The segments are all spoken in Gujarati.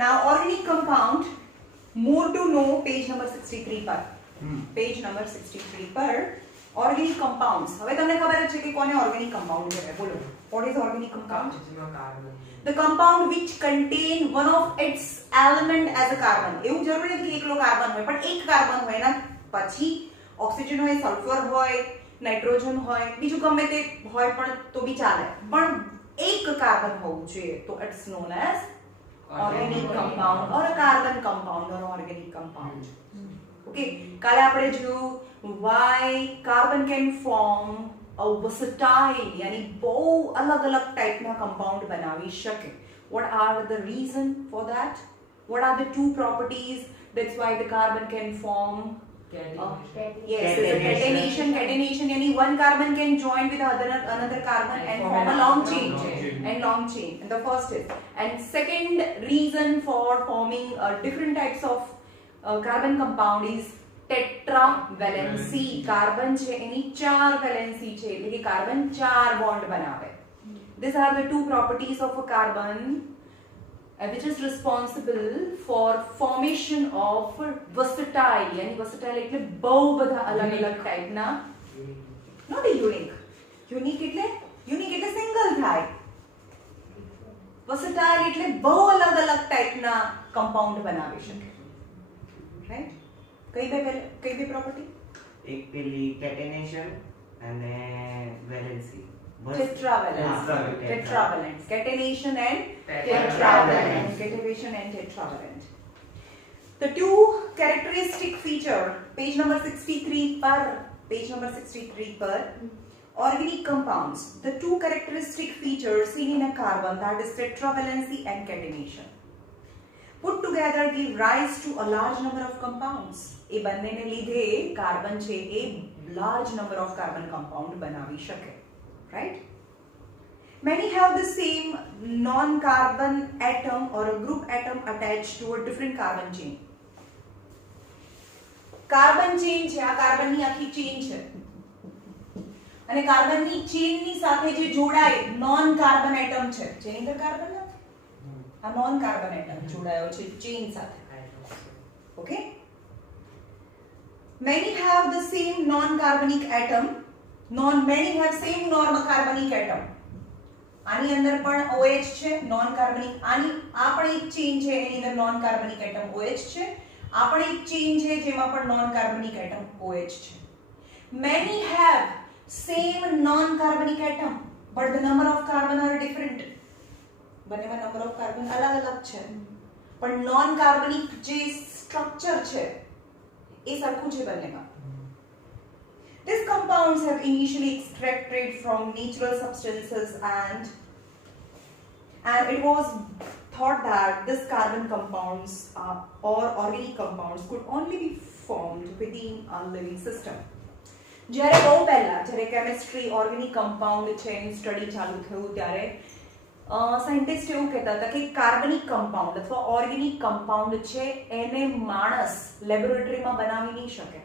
Now organic compound, more to know page number 63 પર. Page number 63 પર organic compounds. હવે તમને ખબર છે કે કોને organic compound કહેવાય? બોલો. What is organic compound? The compound which contain one of its element as a carbon. એવું જરૂરી નથી કે એકલો કાર્બન હોય, પણ એક કાર્બન હોય એના પછી ઓક્સિજન હોય, સલ્ફર હોય, નાઇટ્રોજન હોય, બીજું ગમે તે હોય પણ તો બી ચાલે, પણ એક કાર્બન હોવું જોઈએ, તો it's known as organic compound or a carbon compound or organic compound. Okay, કાલે આપણે જોયું why carbon can form a versatile यानी બહુ અલગ-અલગ ટાઈપના કમ્પાઉન્ડ બનાવી શકે. What are the reason for that? What are the two properties that's why the carbon can form? Yes, catenation. Catenation यानी one carbon can join with another carbon and form a long chain. And the first is, and second reason for forming different types of carbon compound is tetravalency. Carbon છે એની 4 વેલેન્સી છે, એટલે કે કાર્બન 4 બોન્ડ બનાવે. These are the two properties of a carbon which is responsible for formation of versatile. यानी versatile એટલે બહુ બધા અલગ-અલગ ટાઈપના, not unique. unique એટલે સિંગલ થાય. versatile એટલે બહુ અલગ-અલગ ટાઈપના કમ્પાઉન્ડ બનાવી શકે. રાઈટ? કઈ બે પ્રોપર્ટી? એક પેલી કેટેનેશન અને valency. Tetravalent. Catenation and tetravalent. Catenation and tetravalent. The two characteristic feature, page number 63 per organic compounds. The two characteristic features seen in a carbon, that is tetravalency and catenation, put together give rise to a large number of compounds. એ બંનેને લીધે કાર્બન છે એ large number of carbon compound બનાવી શકે. Right? Many have the same non-carbon atom or a group atom attached to a different carbon chain. Carbon chain છે, આ કાર્બનની આખી ચેન છે, અને કાર્બનની ચેનની સાથે જે જોડાય નોન કાર્બન એટમ છે, જેની અંદર કાર્બન નથી, આ નોન કાર્બન એટમ જોડાયો છે ચેન સાથે. Okay, many have the same non-carbonic atom. Many have same non-carbonic atom. આની અંદર પણ OH છે, નોન કાર્બનિક. આની આ પણ એક ચેન છે, એની અંદર નોન કાર્બનિક એટમ OH છે. આ પણ એક ચેન છે જેમાં પણ નોન કાર્બનિક એટમ OH છે. Many have same non-carbonic atom, but the number of carbon are different. બંનેમાં number of carbon અલગ-અલગ છે, પણ નોન કાર્બનિક જે સ્ટ્રક્ચર છે એ સરખું છે બંનેમાં. These compounds have initially extracted from natural substances and it was thought that this carbon compounds or organic compounds could only be formed within a living system. જ્યારે બહુ પહેલા, જ્યારે કેમિસ્ટ્રી ઓર્ગેનિક કમ્પાઉન્ડ છે એની સ્ટડી ચાલુ થયું ત્યારે સાયન્ટિસ્ટ એવું કહેતા હતા કે કાર્બનિક કમ્પાઉન્ડ અથવા ઓર્ગેનિક કમ્પાઉન્ડ છે એને માણસ લેબોરેટરીમાં બનાવી નહીં શકે.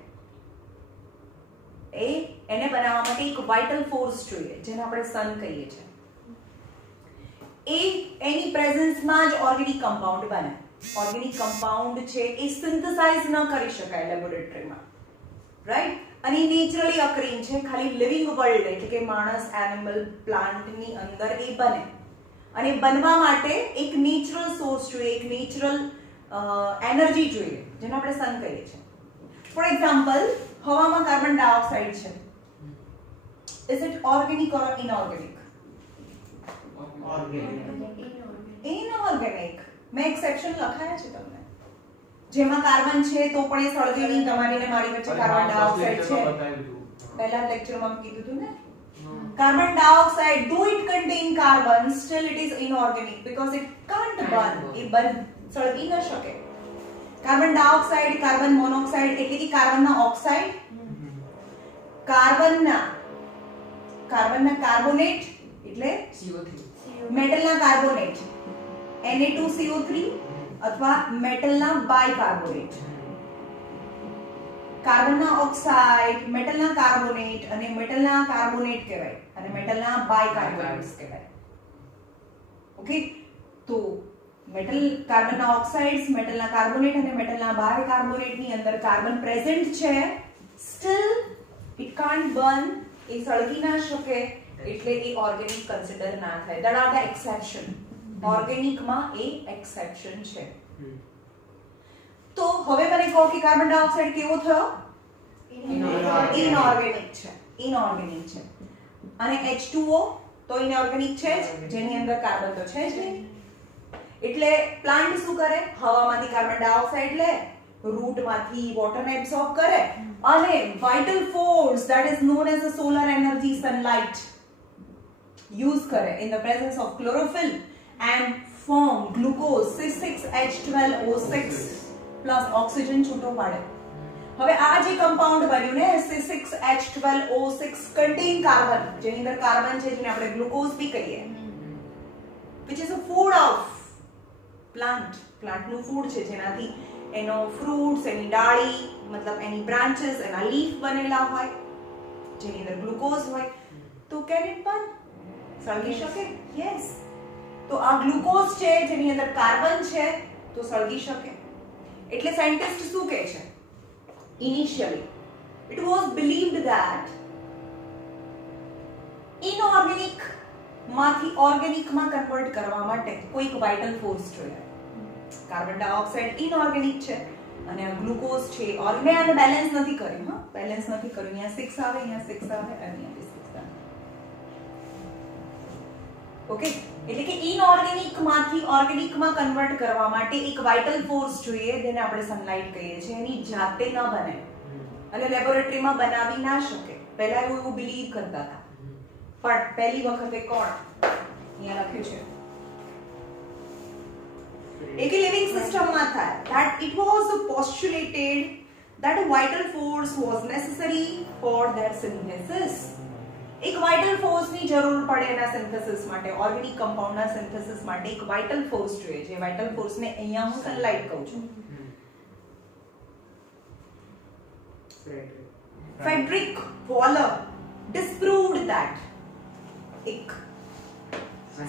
એને બનાવવા માટે એક વાઇટલ ફોર્સ જોઈએ, જેને આપણે સન કહીએ છીએ. એની પ્રેઝન્સમાં જ ઓર્ગેનિક કમ્પાઉન્ડ બને. ઓર્ગેનિક કમ્પાઉન્ડ છે એ સિન્થેસાઇઝ ન કરી શકાય લેબોરેટરીમાં, રાઈટ? અને નેચરલી અકરિંગ છે, ખાલી લિવિંગ વર્લ્ડ એટલે કે માણસ, એનિમલ, પ્લાન્ટની અંદર એ બને. અને બનવા માટે એક નેચરલ સોર્સ જોઈએ, એક નેચરલ એનર્જી જોઈએ, જેને આપણે સન કહીએ છીએ. ફોર એક્ઝામ્પલ, હવામાં કાર્બન ડાયોક્સાઇડ છે. Is it organic or inorganic? Inorganic. મેં એક સેક્શન લખાયા છે તમને, જેમાં કાર્બન છે તો પણ એ સળગે નહીં. તમારી ને મારી વચ્ચે કાર્બન ડાયોક્સાઇડ છે, પહેલા લેક્ચરમાં કીધું હતું ને. Carbon dioxide, though it contain carbon, still it is inorganic because it can't burn. એ સળગી ન શકે. કાર્બન ડાયોક્સાઇડ, કાર્બન મોનોક્સાઇડ એટલે કે કાર્બનના ઓક્સાઇડ, કાર્બનના કાર્બોનેટ એટલે મેટલના કાર્બોનેટ Na2CO3 અથવા મેટલના બાયકાર્બોનેટ. કાર્બનના ઓક્સાઇડ, મેટલના કાર્બોનેટ અને મેટલના કાર્બોનેટ કહેવાય અને મેટલના બાયકાર્બોનેટ્સ કહેવાય. ઓકે, તો મેટલ કાર્બનના ઓક્સાઇડ્સ, મેટલના કાર્બોનેટ અને મેટલના બાયકાર્બોનેટની અંદર કાર્બન પ્રેઝન્ટ છે, સ્ટીલ ઇટ કાન્ટ બર્ન, એ સળગી ના શકે, એટલે એ ઓર્ગેનિક કન્સિડર ના થાય. That are the exception. ઓર્ગેનિકમાં એ એક્સેપ્શન છે. તો હવે મને કહો કે કાર્બન ડાયોક્સાઇડ કેવો થયો? ઇનઓર્ગેનિક છે. ઇનઓર્ગેનિક છે. અને H2O તો ઇનઓર્ગેનિક છે જ, જેની અંદર કાર્બન તો છે જ નહીં. એટલે પ્લાન્ટ શું કરે? હવામાંથી કાર્બન ડાયોક્સાઇડ લે, રૂટમાંથી વોટરને એબ્સોર્બ કરે અને vital force that is known as the solar energy, sunlight use કરે in the presence of chlorophyll and form glucose C6H12O6 plus oxygen છૂટો પાડે. હવે આ જે કમ્પાઉન્ડ બન્યું ને C6H12O6 કન્ટેન કાર્બન, જેની અંદર કાર્બન છે, જેને આપણે ગ્લુકોઝ બી કહીએ, which is a food of plant. પ્લાન્ટનું ફૂડ છે, જેનાથી એનો ફ્રૂટ્સ, એની ડાળી, મતલબ એની બ્રાન્ચેસ, એના લીફ બનેલા હોય, જેની અંદર ગ્લુકોઝ હોય. તો કેન ઇટ બર્ન? સળગી શકે? યસ. તો આ ગ્લુકોઝ છે, જેની અંદર કાર્બન છે, તો સળગી શકે. એટલે સાયન્ટિસ્ટ શું કહે છે? Initially, it was believed that inorganic માંથી ઓર્ગેનિક માં કન્વર્ટ કરવા માટે કોઈક વાઇટલ ફોર્સ જોઈએ. કાર્બન ડાયોક્સાઇડ ઇનઓર્ગેનિક છે અને આ ગ્લુકોઝ છે, ઓર્ગેનિક આને બેલેન્સ નથી કર્યું. હા, બેલેન્સ નથી કર્યું. અહીંયા 6 આવે, અહીંયા 6 આવે અને અહીંયા 6 આવે. ઓકે, એટલે કે ઇનઓર્ગેનિક માંથી ઓર્ગેનિક માં કન્વર્ટ કરવા માટે એક વાઇટલ ફોર્સ જોઈએ, જેને આપણે સનલાઇટ કહીએ છીએ. એની જાતે ન બને અને લેબોરેટરીમાં બનાવી ના શકે. પહેલા એવું બિલીવ કરતા હતા, પણ પહેલી વખતે કોણ? અહીંયા લખ્યું છે એક લિવિંગ સિસ્ટમમાં થાય. that it was postulated that a vital force was necessary for their synthesis. એક વાઇટલ ફોર્સની જરૂર પડે એના સિન્થેસિસ માટે, ઓર્ગેનિક કમ્પાઉન્ડના સિન્થેસિસ માટે એક વાઇટલ ફોર્સ જોઈએ. જે વાઇટલ ફોર્સને અહીંયા હું સનલાઇટ કહું છું. Frederick Waller disproved that. એક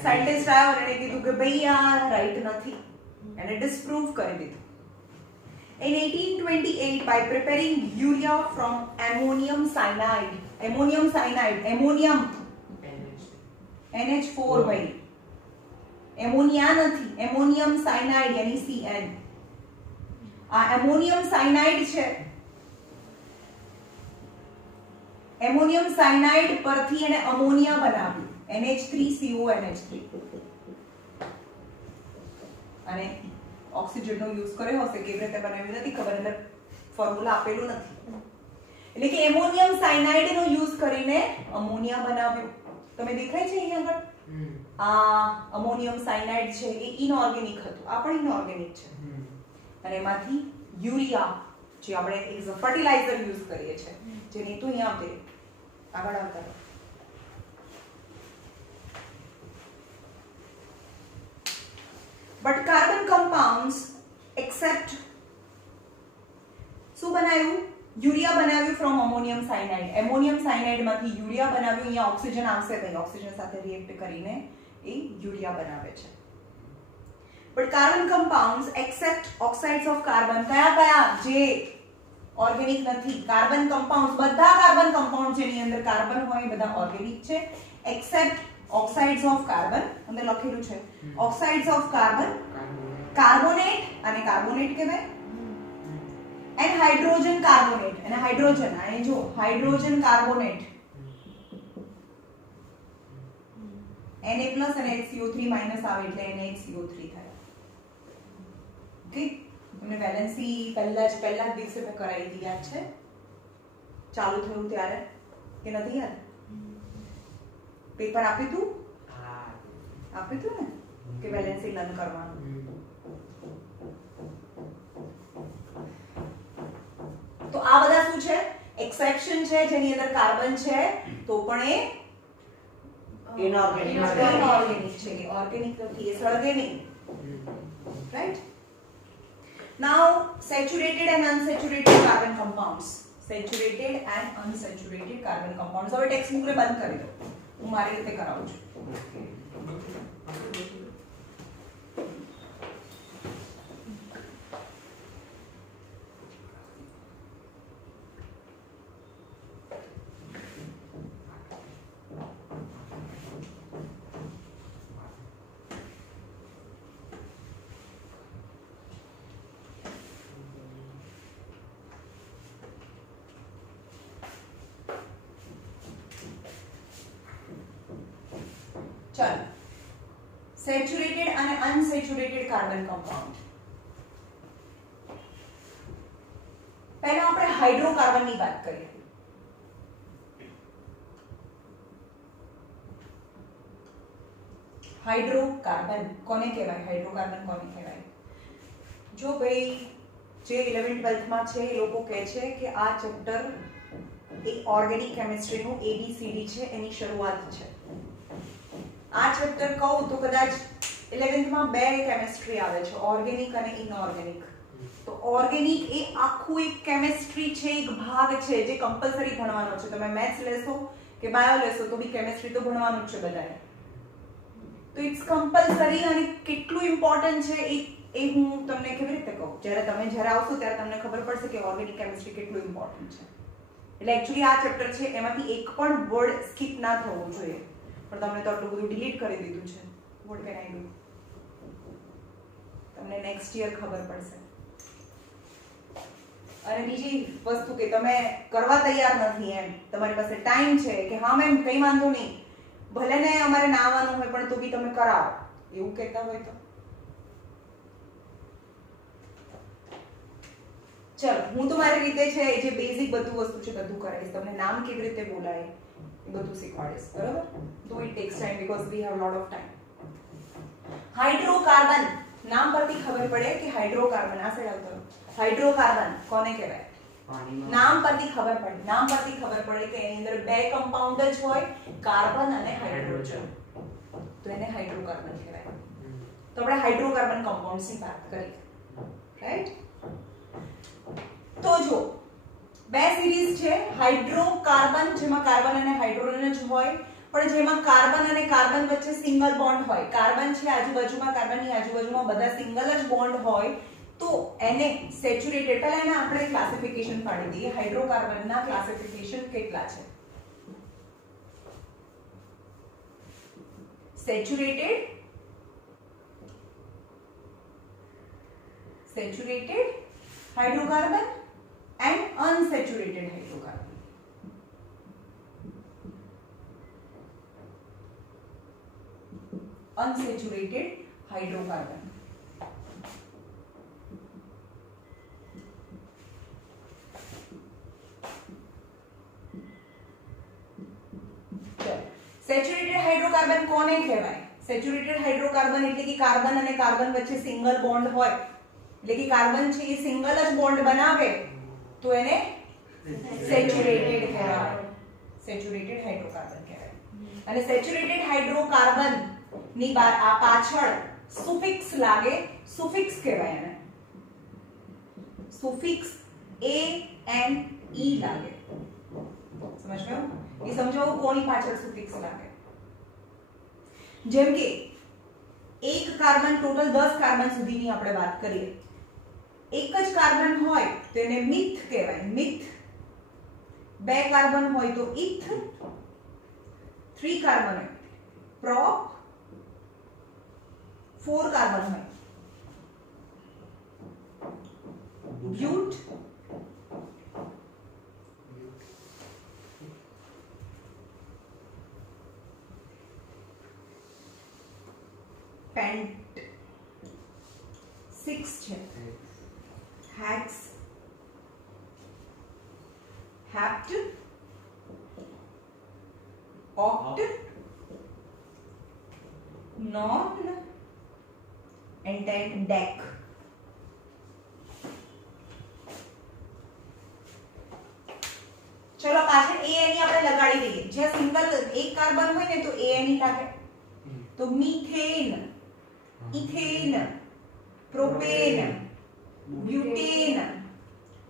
સાયન્ટિસ્ટ આવ્યો અને કીધું કે ભાઈ આ રાઈટ નથી, એને ડિસ્પ્રૂવ કરી દીધું. In 1828, by preparing urea from ammonium cyanide, ammonium NH4 ભાઈ, એમોનિયા નથી, ammonium cyanide यानी CN. આ ammonium cyanide છે, એમોનિયમ સાયનાઇડ પરથી એને અમોનિયા બનાવ્યું, NH3CONH3, અને ઓક્સિજનનો યુઝ કર્યો હશે. કેવી રીતે બનાવ્યું નથી ખબર, અંદર ફોર્મ્યુલા આપેલું નથી. એટલે કે એમોનિયમ સાયનાઇડનો યુઝ કરીને અમોનિયા બનાવ્યું. તમે દેખાય છે અહીંયા આગળ આ અમોનિયમ સાયનાઇડ છે, એ ઇનઓર્ગેનિક હતું, આ પણ ઇનઓર્ગેનિક છે. અને એમાંથી યુરિયા, જે આપણે એઝ અ ફર્ટિલાઇઝર યુઝ કરીએ છીએ, જેની તો અહીંયા આપે આગળ આવતા. But carbon compounds except શું બનાવ્યું? યુરિયા બનાવ્યું ફ્રોમ અમોનિયમ સાયનાઇડ. એમોનિયમ સાયનાઇડ માંથી યુરિયા બનાવ્યું. અહીંયા ઓક્સિજન આવશે, ભાઈ ઓક્સિજન સાથે રિએક્ટ કરીને એ યુરિયા બનાવે છે. But carbon compounds except oxides of carbon, કયા કયા જે ઓર્ગેનિક નથી? કાર્બન કમ્પાઉન્ડ્સ, બધા કાર્બન કમ્પાઉન્ડ જેની અંદર કાર્બન હોય બધા ઓર્ગેનિક છે, એક્સેપ્ટ ઓક્સાઇડ્સ ઓફ કાર્બન. અંદર લખેલું છે ઓક્સાઇડ્સ ઓફ કાર્બન, કાર્બોનેટ, અને કાર્બોનેટ કહેવાય, એન્ડ હાઇડ્રોજન કાર્બોનેટ. અને હાઇડ્રોજન, આ જો હાઇડ્રોજન કાર્બોનેટ, Na+ અને HCO3 માઈનસ આવે એટલે NaHCO3 થાય. ઓકે, તમને વેલેન્સી પહેલા જ દિવસે મેં કરાવી હતી, યાદ છે? ચાલુ થયું ત્યારે કે નથી યાદ? પેપર આપ્યું તું? આપ્યું તું ને કે વેલેન્સી લર્ન કરવાનું. તો આ બધા શું છે? એક્સેપ્શન છે, જેની અંદર કાર્બન છે તો પણ એ ઇનઓર્ગેનિક છે, ઓર્ગેનિક નથી, એ સળગે નહીં. Right? Now saturated and unsaturated carbon compounds. Saturated and unsaturated carbon compounds. હવે ટેક્સ્ટ બુક ને બંધ કરી દો, હું મારી રીતે કરાવું છું. चलो સેચ્યુરેટેડ અને અનસેચ્યુરેટેડ કાર્બન કમ્પાઉન્ડ. પહેલા આપણે હાઇડ્રોકાર્બન ની વાત કરીએ. હાઇડ્રોકાર્બન કોને કહેવાય? હાઇડ્રોકાર્બન કોને કહેવાય? જો ભાઈ જે 11th 12th માં છે એ લોકો કહે છે કે આ ચેપ્ટર એક ઓર્ગેનિક કેમિસ્ટ્રીનું ABCD છે, એની શરૂઆત છે. આ ચેપ્ટર કહું તો કદાચ 11th માં બે કેમિસ્ટ્રી આવે છે, ઓર્ગેનિક અને ઇનઓર્ગેનિક. તો ઓર્ગેનિક એ આખું એક કેમિસ્ટ્રી છે, એક ભાગ છે જે કમ્પલસરી ભણવાનો છે. તમે મેથ્સ લેશો કે બાયો લેશો તો બી કેમિસ્ટ્રી તો ભણવાનું જ છે બધાએ. તો ઇટ્સ કમ્પલસરી. અને કેટલું ઇમ્પોર્ટન્ટ છે એ હું તમને કેવી રીતે કહું? જ્યારે આવશો ત્યારે તમને ખબર પડશે કે ઓર્ગેનિક કેમિસ્ટ્રી કેટલું ઇમ્પોર્ટન્ટ છે. એટલે એકચ્યુઅલી આ ચેપ્ટર છે એમાંથી એક પણ વર્ડ સ્કીપ ના થવો જોઈએ, પણ તમે તો આટલું બધું ડિલીટ કરી દીધું છે. What can I do? તમને નેક્સ્ટ યર ખબર પડશે. અને બીજી વસ્તુ કે તમે કરવા તૈયાર નથી, એમ તમારી પાસે ટાઈમ છે કે હા મેમ કઈ વાંધો નહીં, ભલે ને અમારે ના આવવાનું હોય પણ તો બી તમે કરાવો, એવું કહેતા હોય તો ચલો હું તો મારી રીતે છે જે બેઝિક બધું વસ્તુ છે બધું કરાવીશ. તમને નામ કેવી રીતે બોલાય એ બધું શીખવાડીશ, બરાબર? તો it tax time because we have lot of time. Hydrocarbon નામ પરથી ખબર પડે કે હાઇડ્રોકાર્બન આ સાઈડ આવતો હાઇડ્રોકાર્બન કોને કહેવાય? નામ પરથી ખબર પડે કે એની અંદર બે કમ્પાઉન્ડ જ હોય, કાર્બન અને હાઇડ્રોજન, તો એને હાઇડ્રોકાર્બન કહેવાય. તો આપણે હાઇડ્રોકાર્બન કમ્પાઉન્ડ્સ ની વાત કરી, રાઈટ? તો જો બે સિરીઝ છે હાઇડ્રોકાર્બન, જેમાં કાર્બન અને હાઇડ્રોજન જ હોય, પણ જેમાં કાર્બન અને કાર્બન વચ્ચે સિંગલ બોન્ડ હોય. કાર્બન છે આજુબાજુમાં, કાર્બનની આજુબાજુમાં બધા સિંગલ જ બોન્ડ હોય, તો એને સેચ્યુરેટેડ. પહેલા એને આપણે ક્લાસિફિકેશન પાડી દઈએ. હાઇડ્રોકાર્બનના ક્લાસિફિકેશન કેટલા છે? Saturated hydrocarbon and unsaturated hydrocarbon. Unsaturated hydrocarbon. Saturated hydrocarbon કોને કહેવાય? સેચ્યુરેટેડ હાઇડ્રોકાર્બન એટલે કે કાર્બન અને કાર્બન વચ્ચે સિંગલ બોન્ડ હોય, એટલે કે કાર્બન છે એ સિંગલ જ બોન્ડ બનાવે તો એને સેચ્યુરેટેડ કહેવાય. સેચ્યુરેટેડ હાઇડ્રોકાર્બન કહેવાય. અને સેચ્યુરેટેડ હાઇડ્રોકાર્બન ની આ પાછળ સુફિક્સ લાગે, સુફિક્સ કહેવાય એને. સુફિક્સ ANE લાગે. સમજ ગયો? એ સમજાવું કોની પાછળ સુફિક્સ લાગે. જેમ કે એક કાર્બન, ટોટલ 10 કાર્બન સુધીની આપણે વાત કરીએ. એક જ કાર્બન હોય તો એને મિથ કહેવાય, મિથ. બે કાર્બન હોય તો ઇથ. 3 કાર્બન હોય પ્રોપ. 4 કાર્બન હોય ब्यूट. पेंट 6 છે. Hex, hept, oct, non and then deck. चलो पाछળ ANE આપણે લગાડી દઈએ. જે સિંગલ એક કાર્બન હોય ને તો ANE લાગે. તો methane, ethane, propane, butane,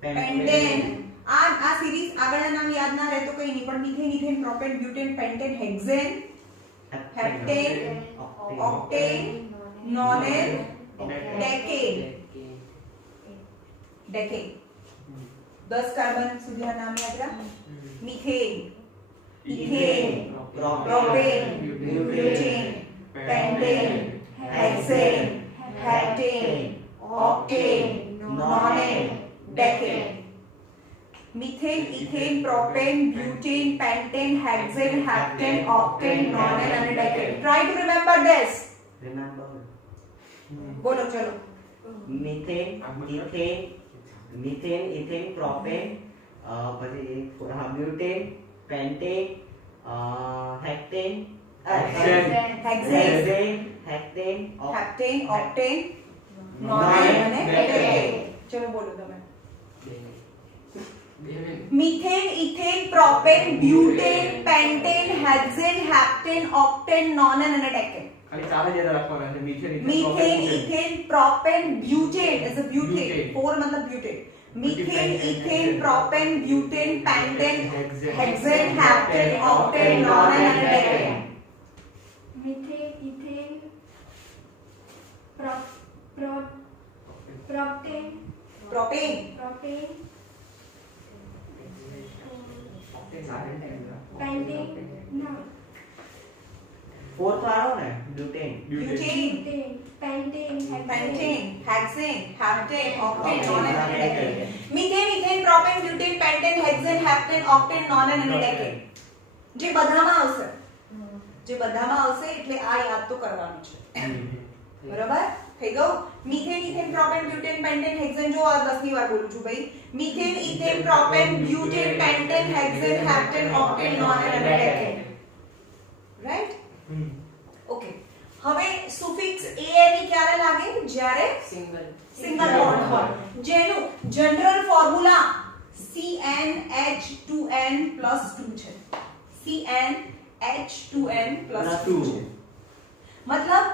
pentane. આ સિરીઝ આગળના નામ યાદ ના રહે તો કઈ નહીં, પણ methane, ethane, propane, butane, pentane, hexane, heptane, octane, nonane, decane. Decane 10 carbon સુધીના નામ યાદ રાખ. Methane, ethane, propane, butane, pentane, hexane, heptane, octane, nonane, decane. Methane methane, ethane, propane, butane, pentane, hexane, heptane, octane, nonane અને decane. Try to remember this. Remember. બોલો ચલો. Methane, ethane, propane, પછી butane, pentane, hectane, hectane, octane, nonane અને decane. ચલો બોલો તમે. Methane, ethane, propane, butane, pentane, hexane, heptane, octane, nonane અને ડેકેન. ખાલી ચાર જ યાદ રાખવાના છે. Methane, ethane, propane, butane is a butane. 4 मतलब butane. Methane, ethane, propane, butane, pentane, hexane, heptane, octane, nonane અને decane. Methane, ethane, propane, propane, pentane, ના, fourth વાળો ને butane, butane, pentane, pentane, hexane, heptane, octane, nonane અને decane. Methane, ethane, propane, butane, pentane, hexane, heptane, octane, nonane અને ડેકેન. જે બધામાં આવશે એટલે આ યાદ તો કરવાનું છે. બરાબર થઈ ગયું. Methane, ethane, propane, butane, pentane, hexane. જો આ 10 ની વાર બોલું છું ભાઈ. Methane, ethane, propane, butane, pentane, hexane, heptane, octane, nonane અને ડેકેન. રાઈટ? ઓકે. હવે સુફિક્સ an ક્યારે લાગે? જ્યારે સિંગલ બોન્ડ હોય. જેનું જનરલ ફોર્મ્યુલા CnH2n+2 છે. CnH2n+2 છે. મતલબ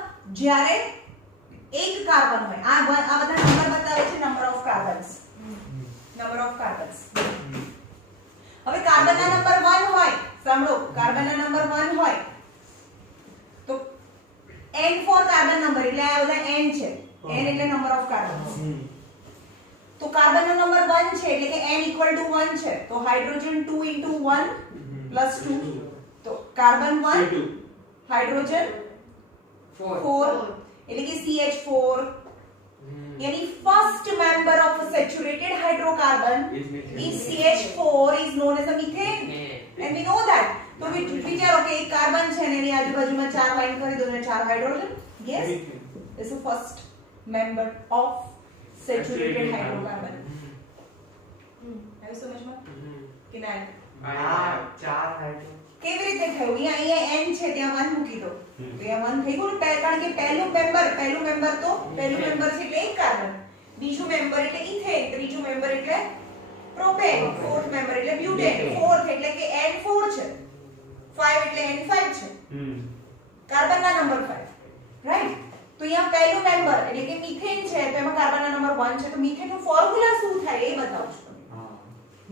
જ્યારે એક કાર્બન હોય, આ બધા નંબર બતાવે છે નંબર ઓફ કાર્બન્સ. હવે કાર્બનના નંબર 1 હોય, સાંભળો, કાર્બનના નંબર 1 હોય તો N4 કાર્બન નંબર એટલે આ બધા N છે. N એટલે નંબર ઓફ કાર્બન્સ. તો કાર્બનનો નંબર 1 છે એટલે કે N = 1 છે. તો હાઇડ્રોજન 2 * 1 + 2. તો કાર્બન 1, હાઇડ્રોજન 4 એટલે કે CH4. यानी first member of a saturated hydrocarbon is CH4 is known as a methane and we know that. तो विचारो कि एक कार्बन છે ને એની આજુબાજુમાં 4 લાઈન કરી દો ને 4 hydrogen. yes, is the first member of saturated hydrocarbon. આવી સમજમાં કે ના? ચાર હાઇડ્રોજન કેવી રીતે થયું? અહીંયા n છે ત્યાં 1 મૂકી દો તો અહીંયા 1 થઈ ગયું. કારણ કે પહેલું મેમ્બર છે એટલે એક કાર્બન, બીજું મેમ્બર એટલે ઇથેન, ત્રીજું મેમ્બર એટલે પ્રોપેન, ફોર્થ મેમ્બર એટલે બ્યુટેન, ફોર્થ એટલે કે N4 છે, 5 એટલે N5 છે. કાર્બનના નંબર 5. રાઈટ? તો અહીંયા પહેલું મેમ્બર એટલે કે મિથેન છે તો એમાં કાર્બનના નંબર 1 છે. તો મિથેનનું ફોર્મ્યુલા શું થાય એ બતાવું છું તમને.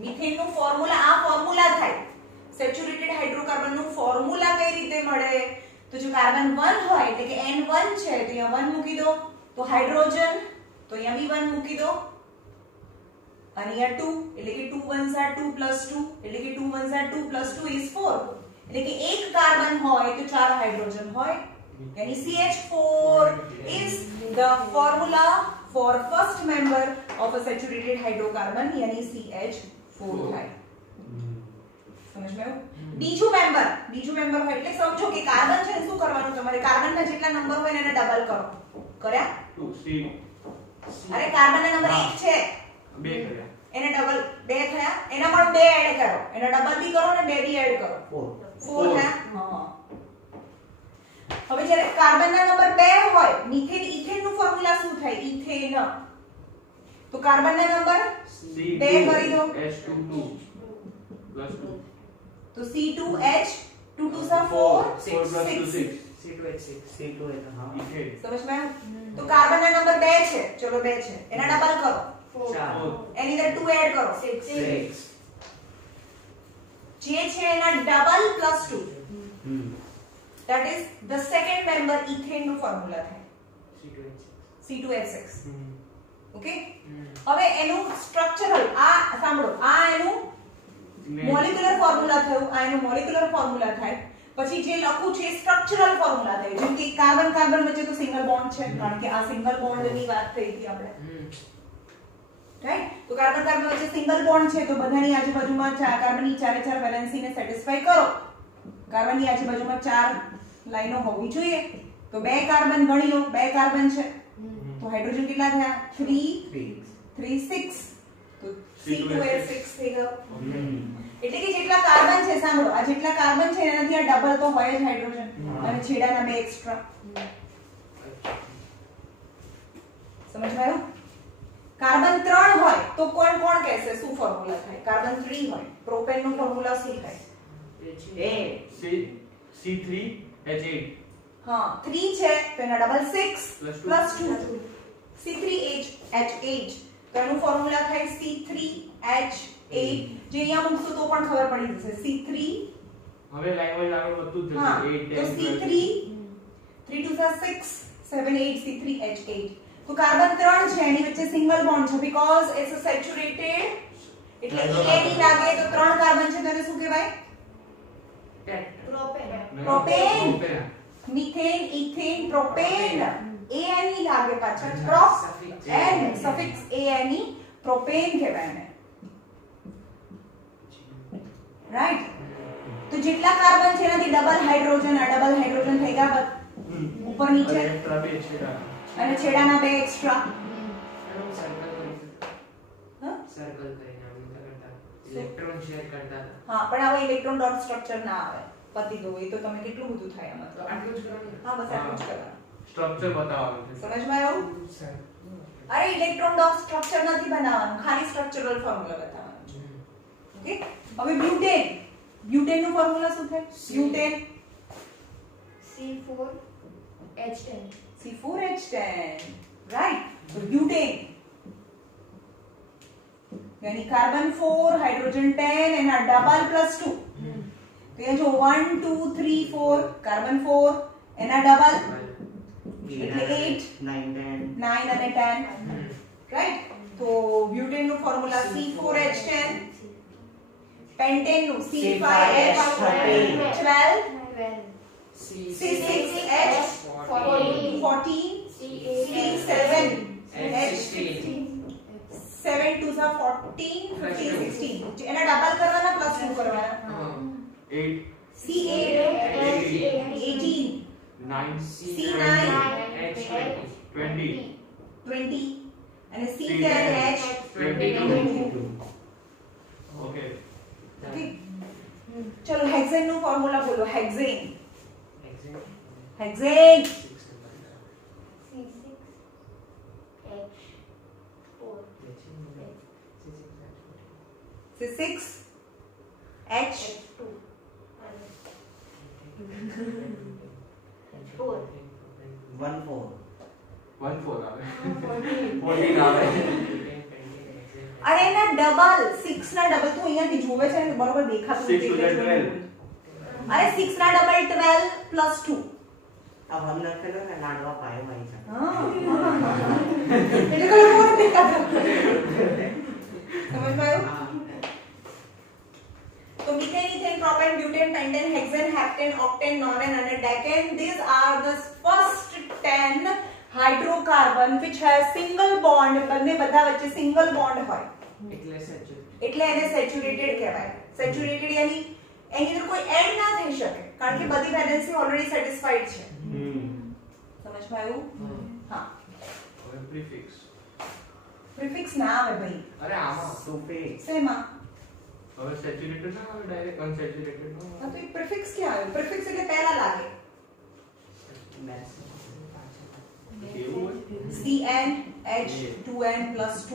મિથેનનું ફોર્મ્યુલા આ ફોર્મ્યુલા થાય. સેચ્યુરેટેડ હાઇડ્રોકાર્બન નું ફોર્મ્યુલા કઈ રીતે મળે? તો જો કાર્બન 1 હોય એટલે કે N1 છે તો અહીંયા 1 મૂકી દો. તો હાઇડ્રોજન તો અહીંયા બી 1 મૂકી દો. અને અહીંયા 2 એટલે કે 2 1 2 + 2 એટલે કે 2 1 2 + 2 = 4. એટલે કે એક કાર્બન હોય તો 4 હાઇડ્રોજન હોય. यानी CH4 is the formula for first member of a saturated hydrocarbon यानी CH4 થાય. समझ में आयो? બીજું મેમ્બર હોય એટલે સમજો કે કાર્બન છે શું કરવાનું તમારે? કાર્બનના જેટલા નંબર હોય એને ડબલ કરો. કર્યા? 2 C. અરે કાર્બનના નંબર 1 છે 2 કર્યા, એને ડબલ 2 થયા, એના પણ 2 એડ કરો, એના ડબલ બી કરો અને 2 બી એડ કરો, 4 થયા. હા. હવે જ્યારે કાર્બનના નંબર 2 હોય, મિથેન ઇથેન નું ફોર્મ્યુલા શું થાય? ઇથેન. તો કાર્બનના નંબર 2 કરી દો, H22 + 2 તો C2H 2 2 4 4 + 2 6 C2H હા ઇથેન. સમજ માં આવ્યું? તો કાર્બનના નંબર 2 છે, ચલો 2 છે, એના ડબલ કરો, 4 એની અંદર 2 એડ કરો, 6 જે છે એના double +2. that is the second member ethane નું ફોર્મ્યુલા થાય C2H6. ઓકે. હવે એનું સ્ટ્રક્ચરલ આ સાંભળો, આ એનું મોલેક્યુલર ફોર્મ્યુલા થયું, આ એનું મોલેક્યુલર ફોર્મ્યુલા થાય. પછી જે લખું છે સ્ટ્રક્ચરલ ફોર્મ્યુલા થાય. જેમ કે કાર્બન કાર્બન વચ્ચે તો સિંગલ બોન્ડ છે, કારણ કે આ સિંગલ બોન્ડ ની વાત થઈ હતી આપણે, રાઈટ? તો તો કાર્બન કાર્બન વચ્ચે સિંગલ બોન્ડ છે, તો બધાની આજુબાજુમાં કાર્બનની ચારે ચાર વેલેન્સીને સેટિસ્ફાઈ કરો. કાર્બનની આજુબાજુમાં 4 લાઈનો હોવી જોઈએ. તો 2 કાર્બન ગણી લો, 2 કાર્બન છે, તો હાઇડ્રોજન કેટલા થયા? 3 3 6, તો C2H6 થઈ ગયો. એટલે કે જેટલા કાર્બન છે, સાંભળો, આ જેટલા કાર્બન છે એનાથી આ ડબલ તો હોય જ હાઇડ્રોજન, અને છેડાના 2 એક્સ્ટ્રા. સમજવાયું? કાર્બન 3 હોય તો કોણ કોણ કહેશે? શું ફોર્મ્યુલા થાય? કાર્બન 3 હોય, પ્રોપેન નું ફોર્મ્યુલા શું થાય? C3H8. હા, 3 છે તો એના ડબલ 6 પ્લસ 2 C3H8, તો એનું ફોર્મ્યુલા થાય C3H8. જે અહીંયા મૂકશું તો પણ ખબર પડી જશે. C3 હવે લાઈન વાઇઝ આગળ વધતું જ હા, જશે. 8 તો C3 3 2 6 7 8 C3H8. તો કાર્બન 3 છે, એની વચ્ચે સિંગલ બોન્ડ છે બીકોઝ ઇટ્સ સેચ્યુરેટેડ, એટલે ENE લાગે તો 3 કાર્બન છે તો એને શું કહેવાય? Propane. Methane, ethane, propane. ANE લાગે પાછળ, prop ane suffix ANE, propane કહેવાય એને. રાઈટ? તો જેટલા કાર્બન છે એનાથી ડબલ હાઇડ્રોજન, આ ડબલ હાઇડ્રોજન થઈ ગયા ઉપર નીચે, અને છેડાના 2 એક્સ્ટ્રા. સર્કલ કરીને આવું કરતા ઇલેક્ટ્રોન શેર કરતા હતા. હા, પણ આવો ઇલેક્ટ્રોન ડોટ સ્ટ્રક્ચર ના આવે. પતી ગયું. એ તો તમે કેટલું બધું થાય આમાં તો. આટલું જ કરવાનું. હા, બસ આટલું જ કરવાનું. સ્ટ્રક્ચર બતાવવાનું છે. સમજમાં આવ્યું? અરે ઇલેક્ટ્રોન ડોટ સ્ટ્રક્ચર નથી બનાવવાનું, ખાલી સ્ટ્રક્ચરલ ફોર્મ્યુલા બતાવવાનું છે. ઓકે? હવે બ્યુટેન. બ્યુટેન નું ફોર્મ્યુલા શું થાય? Butane C4H10. C4H10. રાઈટ? તો બ્યુટેન यानी कार्बन 4 हाइड्रोजन 10 एना डबल प्लस 2, तो ये जो 1 2 3 4 कार्बन 4 एना डबल એટલે 8 9 અને 10. રાઈટ? તો બ્યુટેન નું ફોર્મ્યુલા C4H10, પેન્ટેન નું C5H12, C6H14, C7H16, 7 2 are 14 15 16. એના ડબલ કરવાના પ્લસ 2 કરવાના. 8 C8 9 C9 20 20 અને C10H22. ઓકે. ઓકે, ચલો હેક્સેન નું ફોર્મ્યુલા બોલો. હેક્સેન હેક્સેન C6H2 14 આવે. 14 આવે. અરે એના ડબલ 6 ના ડબલ તો અહીંયાથી જોવે છે ને બરોબર દેખાતું 6 to the 12. અરે 6 ના ડબલ 12 પ્લસ 2. अब हम लखनऊ में लाडवा पाए भाई साहब. હા એટલે કોઈ બોલ દેખાતું. સમજ માં આવ્યું? તો methane, ethane, propane, butane, pentane, hexane, heptane, octane, nonane અને decane, these are the first 10 hydrocarbon which has single bond. બંને બધા વચ્ચે સિંગલ બોન્ડ હોય એટલે સેચ્યુરેટેડ. એટલે એને સેચ્યુરેટેડ કહેવાય. સેચ્યુરેટેડ યાની એની અંદર કોઈ એડ ના થઈ શકે કારણ કે બધી વેલેન્સી ઓલરેડી સેટિસ્ફાઈડ છે. સમજમાં આવ્યું? હા. હવે પ્રિફિક્સ. પ્રિફિક્સ ના આવે ભાઈ. અરે આમાં સુફિક્સ. શેમાં? હવે સેચ્યુરેટેડ ના આવે, ડાયરેક્ટ અનસેચ્યુરેટેડ નો હા, તો એ પ્રિફિક્સ ક્યાં આવ્યું? પ્રિફિક્સ એટલે પહેલા લાગે. એવું હોય. CnH2n+2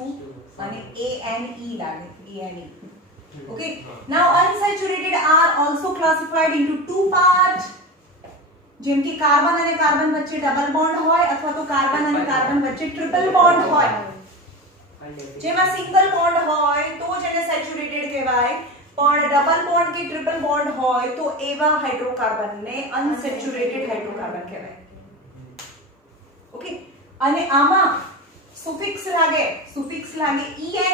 અને ANE લાગે. ANE. Okay. Now unsaturated are also classified into two parts. જેમ કે કાર્બન અને કાર્બન વચ્ચે ડબલ બોન્ડ હોય અથવા તો કાર્બન અને કાર્બન વચ્ચે ટ્રિપલ બોન્ડ હોય. જેમાં સિંગલ બોન્ડ હોય તો જ એને સેચ્યુરેટેડ કહેવાય, પણ ડબલ બોન્ડ કે ટ્રિપલ બોન્ડ હોય તો એવા હાઇડ્રોકાર્બનને અનસેચ્યુરેટેડ હાઇડ્રોકાર્બન કહેવાય. ઓકે, અને આમાં સુફિક્સ લાગે ENE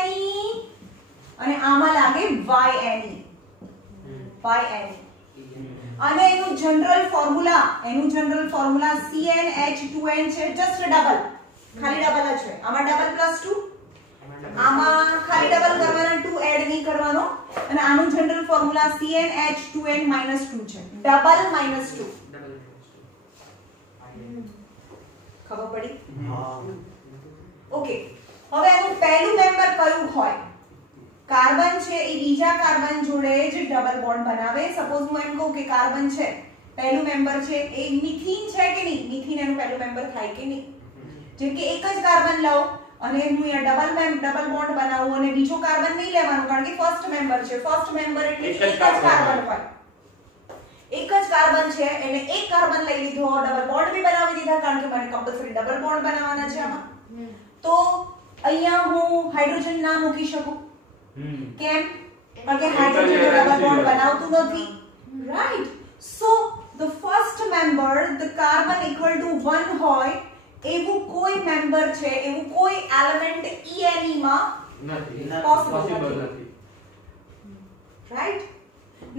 અને આમાં લાગે YNE. અને એનું જનરલ ફોર્મ્યુલા CnH2n છે, જસ્ટ ડબલ, ખાલી ડબલ જ છે. આમાં ડબલ +2, આમાં ખાલી અને આનું જનરલ ફોર્મ્યુલા CnH2n -2 છે, ડબલ -2. ખબર પડી? ઓકે, હવે આનું પહેલું મેમ્બર કયું હોય? કાર્બન છે એ બીજા કાર્બન જોડે જ ડબલ બોન્ડ બનાવે. સપોઝ હું એમ કહું કે કાર્બન છે, પહેલું મેમ્બર છે એ મિથીન છે કે નહીં? મિથીન એનું પહેલું મેમ્બર થાય કે નહીં? જેમ કે એક જ કાર્બન લઉં અને હું અહીંયા ડબલ બોન્ડ બનાવું અને બીજો કાર્બન નહીં લેવાનું, કારણ કે ફર્સ્ટ મેમ્બર છે. ફર્સ્ટ મેમ્બર એટલે એક જ કાર્બન હોય. એક જ કાર્બન છે એટલે એક કાર્બન લઈ લીધો, ડબલ બોન્ડ બી બનાવી દીધા, કારણ કે મને કમ્પલસરી ડબલ બોન્ડ બનાવવાના છે આમાં. તો અહીંયા હું હાઇડ્રોજન ના મૂકી શકું. કેમ? કારણ કે હાઇડ્રોજન ડબલ બોન્ડ બનાવતું નથી, right? So the first member, the carbon equal to 1 હોય એવું કોઈ મેમ્બર છે, એવું કોઈ એલિમેન્ટ ENE માં નથી, પોસિબલ નથી, રાઈટ?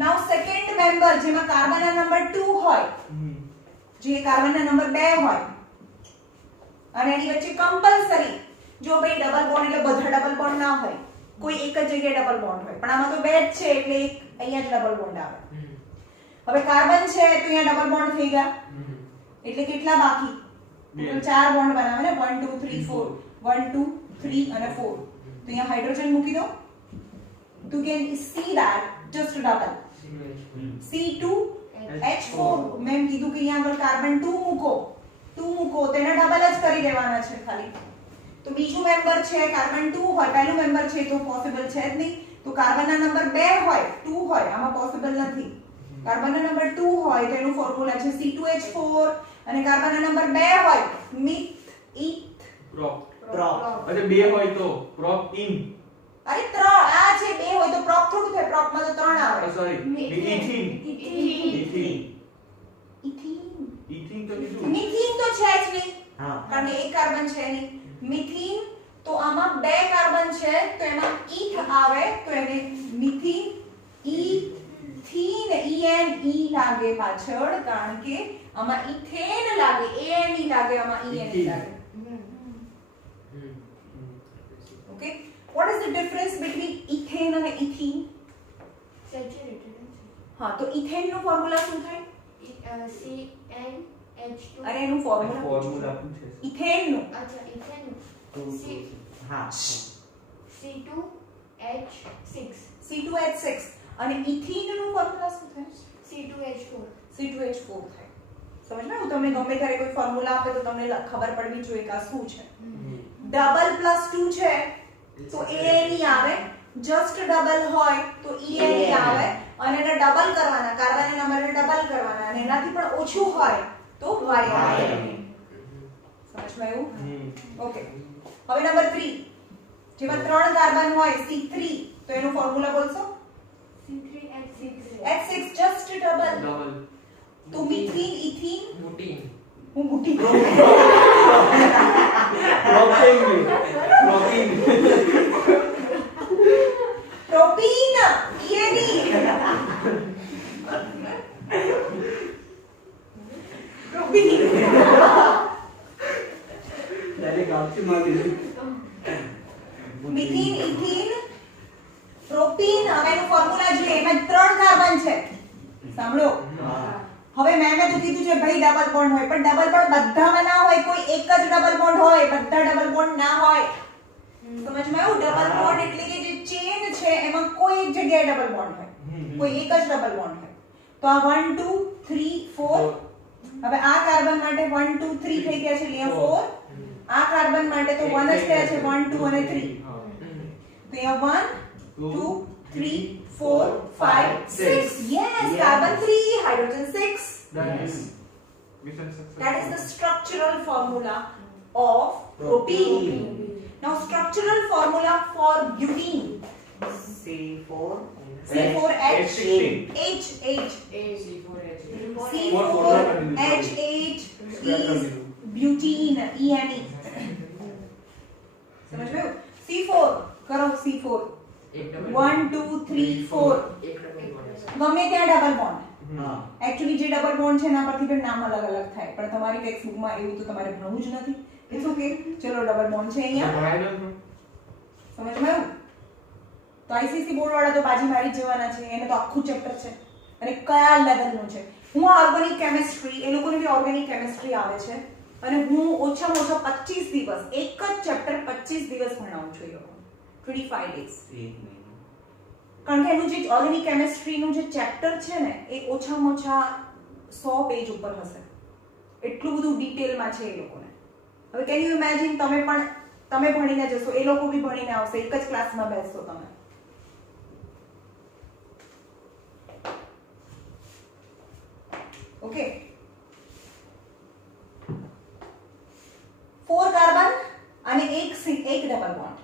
નાઉ સેકન્ડ મેમ્બર જેમાં કાર્બનના નંબર 2 હોય, જે કાર્બનના નંબર 2 હોય અને એની વચ્ચે કમ્પલસરી, જો ભાઈ ડબલ બોન્ડ એટલે બધા ડબલ બોન્ડ ના હોય, કોઈ એક જ જગ્યાએ ડબલ બોન્ડ હોય, પણ આમાં તો બે જ છે એટલે અહીંયા જ ડબલ બોન્ડ આવે. હવે કાર્બન છે તો અહીંયા ડબલ બોન્ડ થઈ ગયા, એટલે કેટલા બાકી? ચાર બોન્ડ બનાવે ને, 1 2 3 4, 1 2 3 અને 4. તો અહીંયા હાઇડ્રોજન મૂકી દો. You can see that just double C2H4. મેં કીધું કે અહીંયા આગળ કાર્બન 2 મૂકો તો એને ડબલ જ કરી દેવાના છે ખાલી. તો બીજું મેમ્બર છે કાર્બન 2 હોય, પહેલું મેમ્બર છે તો પોસિબલ છે જ નહીં. તો કાર્બનના નંબર 2 હોય, 2 હોય, આમાં પોસિબલ નથી. કાર્બનના નંબર 2 હોય તો એનું ફોર્મ્યુલા છે C2H4 અને કાર્બનના નંબર 2 હોય પ્રોપ. અરે 2 હોય તો પ્રોપ ઇન. અરે 3 આ છે, 2 હોય તો પ્રોપ થોડું થાય, પ્રોપમાં તો 3 આવે. સોરી, ઇથીન તો કીધું. મિથીન તો છે જ નહીં, કારણ કે એક કાર્બન છે નહીં. મિથીન તો આમાં 2 કાર્બન છે તો એમાં ઈથ આવે તો એને મિથીન ઇથીન ENE લાગે પાછળ, કારણ કે આમાં ઇથેન લાગે, ANE લાગે, આમાં ENE લાગે. Okay, what is the difference between ethane અને ethene? Saturated. હા, તો ઇથેન નું ફોર્મ્યુલા શું થાય? CnH2. અરે એનું ફોર્મ્યુલા ફોર્મ્યુલા પૂછે છે. ઇથેન નું. अच्छा इथेन C2H6 C2H6 અને ઇથીન નું ફોર્મ્યુલા શું થાય? C2H4. C2H4 થાય. સમજમાં? હું તમને ગમે ત્યારે કોઈ ફોર્મ્યુલા આપે તો તમને ખબર પડવી જોઈએ કે આ શું છે. ડબલ પ્લસ 2 છે તો ANE આવે, જસ્ટ ડબલ હોય તો ENE આવે, અને એને ડબલ કરવાના, કાર્બનના નંબરને ડબલ કરવાના, અને એનાથી પણ ઓછું હોય તો Y આવે. સમજમાં એવું? ઓકે, હવે નંબર 3 જેમાં 3 કાર્બન હોય C3 તો એનું ફોર્મ્યુલા બોલશો? H6 just double. તો મિથીન ઇથીન બુટીન. હું બુટી propene ENE. Propene methene ethene propene. હવે એનું ફોર્મ્યુલા જોઈએ. એમાં 3 કાર્બન છે, સાંભળો. હવે મેં તો કીધું છે ભાઈ ડબલ બોન્ડ હોય, પણ ડબલ બોન્ડ બધામાં ના હોય, કોઈ એક જ ડબલ બોન્ડ હોય, બધા ડબલ બોન્ડ ના હોય. સમજમાં આવ્યું? ડબલ બોન્ડ એટલે કે જે ચેન છે એમાં કોઈ એક જગ્યાએ ડબલ બોન્ડ હોય, કોઈ એક જ ડબલ બોન્ડ હોય. તો આ 1 2 3 4. હવે આ કાર્બન માટે 1 2 3 થઈ ગયા છે, એટલે 4. આ કાર્બન માટે તો 1 જ થયા છે, 1 2 અને 3. તો અહીંયા 1 2 3 4 5 6. Yes, carbon 3, hydrogen 6. That is the structural formula of propene. Now structural formula for butene. C4H8 C4H8 is butene, ENE. समझ में? C4 करो, C4 1 2 3 4 ગમે ત્યાં ડબલ બોન્ડ. एक्चुअली જે ડબલ બોન્ડ છે એના પરથી પણ નામ અલગ અલગ થાય, પણ તમારી ટેક્સ્ટ બુકમાં એવું તો તમારે ભણવું જ નથી. ઇટ્સ ઓકે, ચલો ડબલ બોન્ડ છે અહીંયા. સમજમાં આવ્યું? તો આઈસીસી બોર્ડ વાળા તો બાજી મારી જ જવાના છે, એને તો આખું ચેપ્ટર છે અને કયા લેવલનું છે. હું ઓર્ગેનિક કેમિસ્ટ્રી, એ લોકોને બી ઓર્ગેનિક કેમિસ્ટ્રી આવે છે અને હું ઓછામાં ઓછા 25 દિવસ એક જ ચેપ્ટર 25 દિવસ ભણાવું છું એ લોકો 25 ડેઝ. કારણ કે એનું જે ઓર્ગેનિક કેમિસ્ટ્રીનું જે ચેપ્ટર છે ને એ ઓછામાં ઓછા 100 પેજ ઉપર હશે. એટલું બધું ડિટેલમાં છે એ લોકોને. હવે કેન યુ ઇમેજિન તમે ભણીને જશો, એ લોકો બી ભણીને આવશે, એક જ ક્લાસમાં બેસશો તમે. ઓકે, 4 કાર્બન અને એક ડબલ બોન્ડ.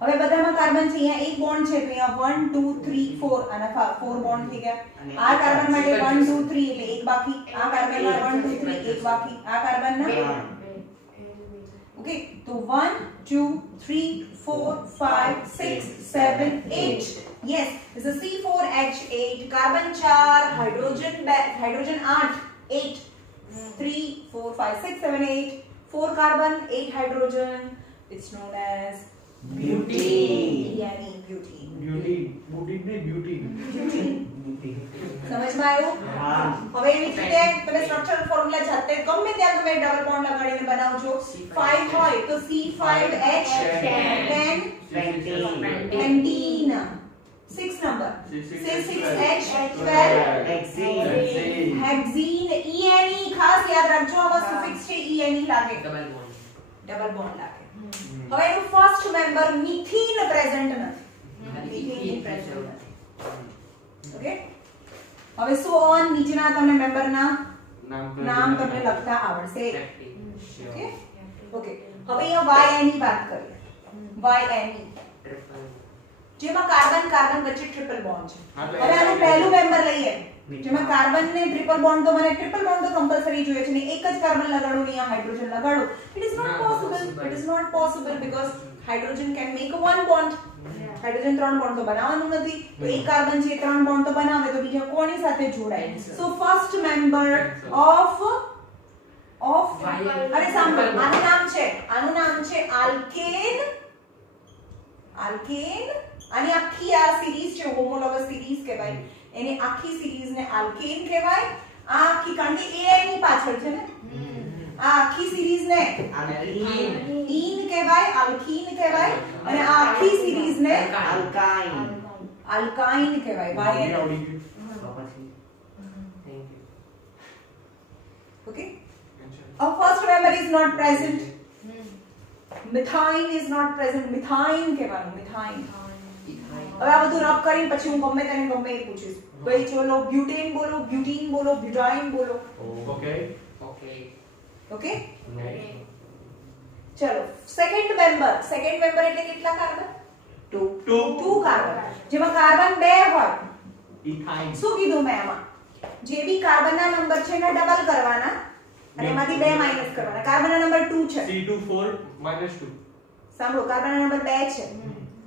હવે બધામાં કાર્બન છે, અહીંયા એક બોન્ડ છે તો અહીંયા 1 2 3 4 અને 4 બોન્ડ થઈ ગયા. આ કાર્બન માટે 1 2 3 એટલે એક બાકી, આ કાર્બનમાં 1 2 3 એક બાકી, આ કાર્બનના ઓકે. તો 1 2 3 4 5 6 7 8 yes is a C4H8 carbon 4 hydrogen 8 3 4 5 6 7 8 4 carbon 8 hydrogen. It's known as butene. સમજમાં આવ્યું? હવે એવી રીતે તમે સ્ટ્રક્ચરલ ફોર્મ્યુલા જાતે ગમે ત્યાં તમે ડબલ બોન્ડ લગાડીને બનાવજો. 5 હોય તો C5H10 pentene. 6 number C6H12 hexene. ene ખાસ યાદ રાખજો, આમાં સુફિક્સ છે ene લાગે, ડબલ બોન્ડ લાગે. હવે એનું ફર્સ્ટ મેમ્બર મિથીન પ્રેઝન્ટ નથી, મિથીન પ્રેઝન્ટ નથી. ઓકે, હવે સો ઓન નીચેના તમને મેમ્બરના નામ તમને લખતા આવડશે. ઓકે ઓકે, હવે અહીંયા YNE વાત કરીએ. YNE જેમાં કાર્બન કાર્બન વચ્ચે ટ્રિપલ બોન્ડ છે. હવે આનું પહેલું મેમ્બર લઈએ જેમાં કાર્બન ને ટ્રિપલ બોન્ડ, તો મને ટ્રિપલ બોન્ડ તો કમ્પલસરી જોઈએ છે ને એક જ કાર્બન લગાડો ને અહીંયા હાઇડ્રોજન લગાડો. It is not possible because hydrogen can make a one bond. Hydrogen 3 bond તો બનાવવાનું નથી, તો એક કાર્બન છે 3 બોન્ડ તો બનાવે તો બીજા કોની સાથે જોડાય? સો ફર્સ્ટ મેમ્બર ઓફ અરે સાંભળો, આનું નામ છે આલ્કેન. આની આખી આ સિરીઝ છે હોમોલોગસ સિરીઝ કહેવાય, એને આખી સિરીઝ ને આલ્કેન કહેવાય. આ આખી કારણ કે AI ની પાછળ છે ને, આ આખી સિરીઝ ને ઈન કહેવાય, આલ્કીન કહેવાય અને આ આખી સિરીઝ ને આલ્કાઇન કહેવાય. Okay, our first member is not present. Methine is not present. Methine કહેવાનું, methine. હવે આ બધું રબ કરીને પછી હું ગમે તેને ગમે એ પૂછીશ. ભાઈ ચલો બ્યુટેન બોલો, બ્યુટીન બોલો, બ્યુટાઇન બોલો. ઓકે ઓકે, ચલો સેકન્ડ મેમ્બર એટલે કેટલા કાર્બન? 2 કાર્બન. જેમાં કાર્બન 2 હોય, ઇથાઇન. શું કીધું મેં? આમાં જે બી કાર્બનના નંબર છે એને ડબલ કરવાના અને એમાંથી 2 માઈનસ કરવાના. કાર્બનના નંબર 2 છે, C24 -2. સાંભળો, કાર્બનના નંબર 2 છે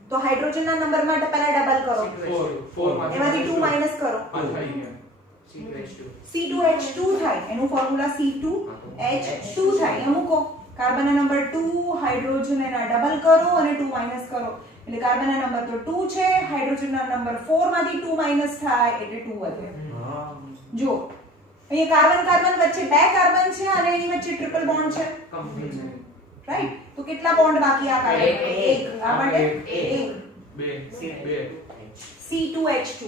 તો હાઇડ્રોજનના નંબર માટે પહેલા ડબલ કરો, 4 એમાંથી 2 માઈનસ કરો, C2H2 થાય. એનું ફોર્મ્યુલા C2H2 થાય. એ મૂકો, કાર્બનના નંબર 2, હાઇડ્રોજન એના ડબલ કરો અને 2 માઈનસ કરો એટલે કાર્બનના નંબર તો 2 છે, હાઇડ્રોજનના નંબર 4 માંથી 2 માઈનસ થાય એટલે 2 વધે. જો અહીંયા કાર્બન વચ્ચે 2 કાર્બન છે અને એની વચ્ચે ટ્રિપલ બોન્ડ છે, રાઈટ? તો કેટલા બોન્ડ બાકી? આ કાઢે 1, આ માટે 1, 2 C2H2.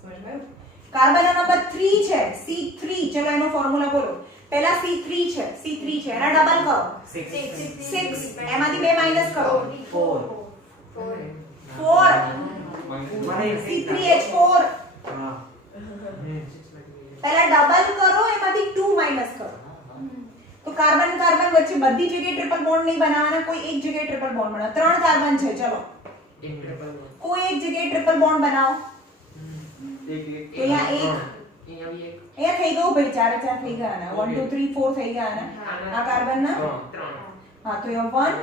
સમજાયું? કાર્બનના નંબર 3 છે, C3. ચલો એનો ફોર્મ્યુલા બોલો. પહેલા C3 છે એના ડબલ કરો, 6, એમાંથી 2 માઈનસ કરો, 4 C3H4. પહેલા ડબલ કરો, એમાંથી 2 માઈનસ કરો. તો કાર્બન વચ્ચે બધી જગ્યાએ ટ્રિપલ બોન્ડ નહીં બનાવવાના, કોઈ એક જગ્યાએ ટ્રિપલ બોન્ડ બનાવો. 3 કાર્બન છે, ચલો કોઈ એક જગ્યાએ ટ્રિપલ બોન્ડ બનાવો. અહીંયા થઈ ગયું ભાઈ, 4 થઈ ગયા ને, 1 2 3 4 થઈ ગયા ને. આ કાર્બન ના હા, તો અહીંયા 1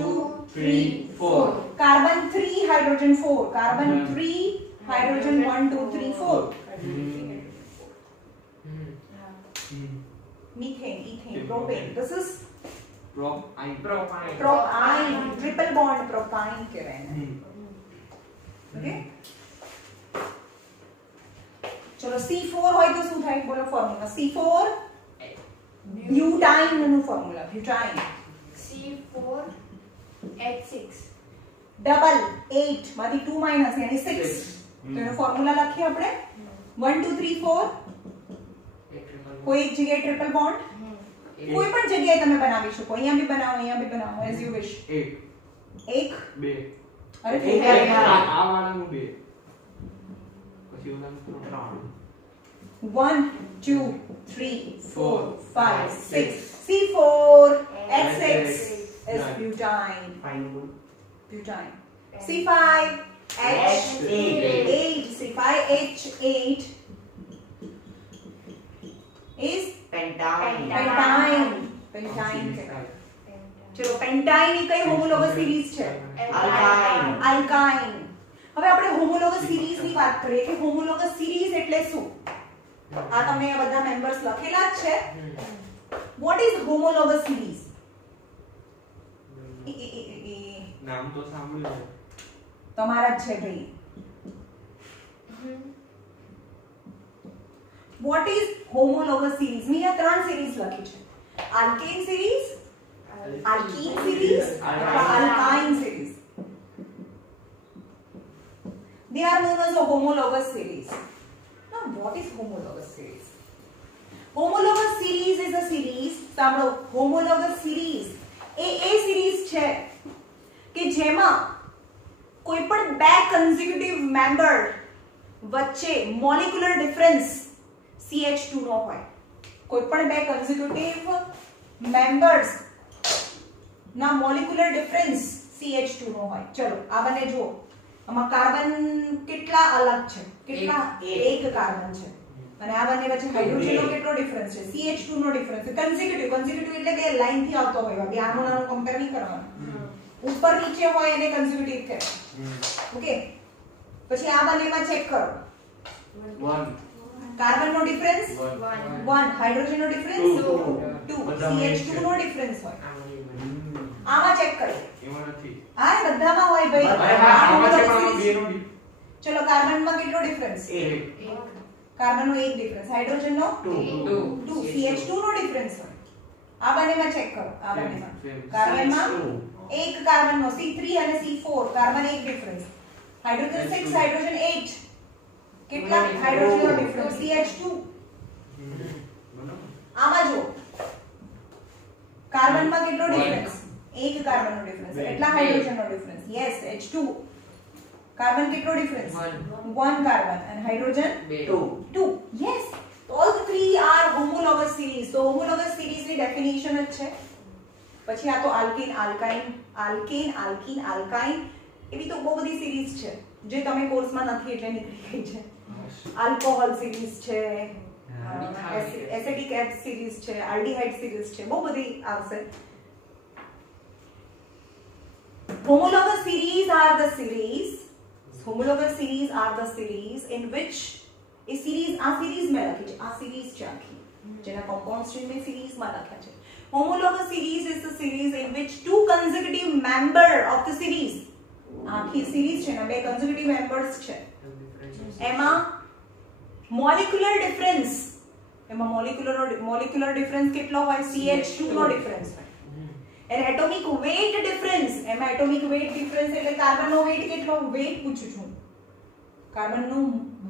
2 3 4 carbon 3 hydrogen 4, carbon 3 hydrogen 1 2 3 4. Methane, ethane, propane. This is propyne triple bond propyne કહેવાય ને ઓકે ચલો C4 હોય તો શું થાય બોલો ફોર્મ્યુલા C4 બ્યુટાઇન નું ફોર્મ્યુલા બ્યુટાઇન C4H6 ડબલ 8 માંથી 2 માઈનસ yani 6 તો એનો ફોર્મ્યુલા લખીએ આપણે 1 2 3 4 કોઈ એક જગ્યાએ ટ્રિપલ બોન્ડ કોઈ પણ જગ્યાએ તમે બનાવી શકો અહીંયા બી બનાવો એઝ યુ વિશ એક બે અરે આ વાળાનું બે પછી ઓલાનું ત્રણ 1 2 3 4 5 6 C4 H6 is butane C5 H8 C5H8 is pentine ચલો પેન્ટાઇન એ કઈ હોમોલોગસ સિરીઝ છે આલ્કાઇન હવે આપણે હોમોલોગસ સિરીઝ ની વાત કરીએ કે હોમોલોગસ સિરીઝ એટલે શું આ તમે આ બધા મેમ્બર્સ લખેલા જ છે what is homologous series નામ તો સાંભળ્યું તમારા જ છે ભાઈ what is homologous series મેં આ ત્રણ સિરીઝ લખી છે alkane series alkene series alkyne series they are known as a homologous series now what is homologous series homologous series is a series સાંભળો homologous series એ series છે કે જેમાં કોઈ પણ બે કન્ઝિક્યુટિવ મેમ્બર વચ્ચે મોલેક્યુલર ડિફરન્સ CH2 નો હોય કોઈ પણ બે કન્ઝિક્યુટિવ મેમ્બર્સ ના મોલેક્યુલર ડિફરન્સ CH2 નો હોય ચલો આ બને જો આમાં કાર્બન કેટલા અલગ છે કેટલા એક કાર્બન છે અને આ બંને વચ્ચે હાઇડ્રોજનનો કેટલો ડિફરન્સ છે CH2 નો ડિફરન્સ છે કન્ઝિક્યુટિવ એટલે કે લાઈન થી આવતો હોય બે આનો નાનો કમ્પેર નહીં કરવાનો ઉપર નીચે હોય એને કન્ઝિક્યુટિવ કહેવાય ઓકે પછી આ બંનેમાં ચેક કરો 1 કાર્બન નો ડિફરન્સ 1 હાઇડ્રોજન નો ડિફરન્સ 2 CH2 નો ડિફરન્સ હોય આમાં ચેક કરીએ એમાં નથી આ બધામાં હોય ભાઈ અરે હા આમાં છે પણ બે નો ચલો કાર્બન માં કેટલો ડિફરન્સ 1 કાર્બન નો એક ડિફરન્સ હાઇડ્રોજન નો 2 CH2 નો ડિફરન્સ હોય આ બંનેમાં ચેક કરો આ બંનેમાં કાર્બન માં એક કાર્બન નો C3 અને C4 કાર્બન એક ડિફરન્સ હાઇડ્રોજન 6 હાઇડ્રોજન 8 કેટલા હાઇડ્રોજન નો ડિફરન્સ CH2 આમાં જો કાર્બન માં કેટલો ડિફરન્સ એક કાર્બન નો ડિફરન્સ એટલા હાઇડ્રોજન નો ડિફરન્સ યસ H2 કાર્બન કેટલો ડિફરન્સ 1 કાર્બન અને hydrogen 2 yes all the three are homologous series so homologous series ની ડેફિનેશન જ છે પછી આ તો alkane alkyne alkane alkene alkyne એવી તો બહુ બધી સિરીઝ છે જે તમે કોર્સમાં નથી એટલે નીકળી ગઈ છે આલ્કોહોલ સિરીઝ છે એસિડિક એસિડ સિરીઝ છે આલ્ડીહાઇડ સિરીઝ છે બહુ બધી આવશે homologous series are the series in which a series આ series में લખી છે આ series છે આખી જેના compound string में series માં લખ્યા છે homologous series is the series in which two consecutive member of the series આખી series છે ને બે consecutive members છે એમાં molecular difference કેટલો હોય CH2 નો ડિફરન્સ હોય and atomic weight difference એમાં atomic weight difference એટલે કાર્બન નો weight કેટલો weight પૂછું છું કાર્બન નો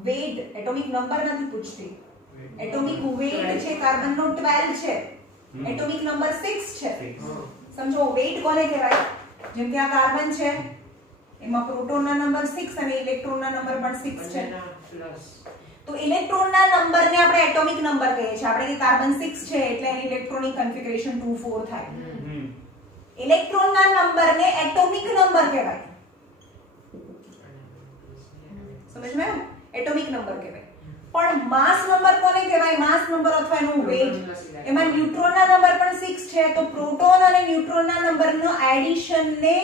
weight atomic number નથી પૂછતી atomic weight છે કાર્બન નો 12 છે atomic number 6 છે સમજો weight કોને કહેવાય જેમ કે આ કાર્બન છે એમાં પ્રોટોન ના નંબર 6 અને ઇલેક્ટ્રોન ના નંબર પણ 6 છે તો ઇલેક્ટ્રોન ના નંબર ને આપણે એટોમિક નંબર કહીએ છીએ આપણે કે કાર્બન 6 છે એટલે એની ઇલેક્ટ્રોનિક કન્ફિગરેશન 2 4 થાય ઇલેક્ટ્રોન ના નંબર ને એટોમિક નંબર કહેવાય સમજમાં એટોમિક નંબર કહેવાય પણ માસ નંબર કોને કહેવાય માસ નંબર અથવા એનું વેઇટ એમાં ન્યુટ્રોન ના નંબર પણ 6 છે તો પ્રોટોન અને ન્યુટ્રોન ના નંબર નો એડિશન ને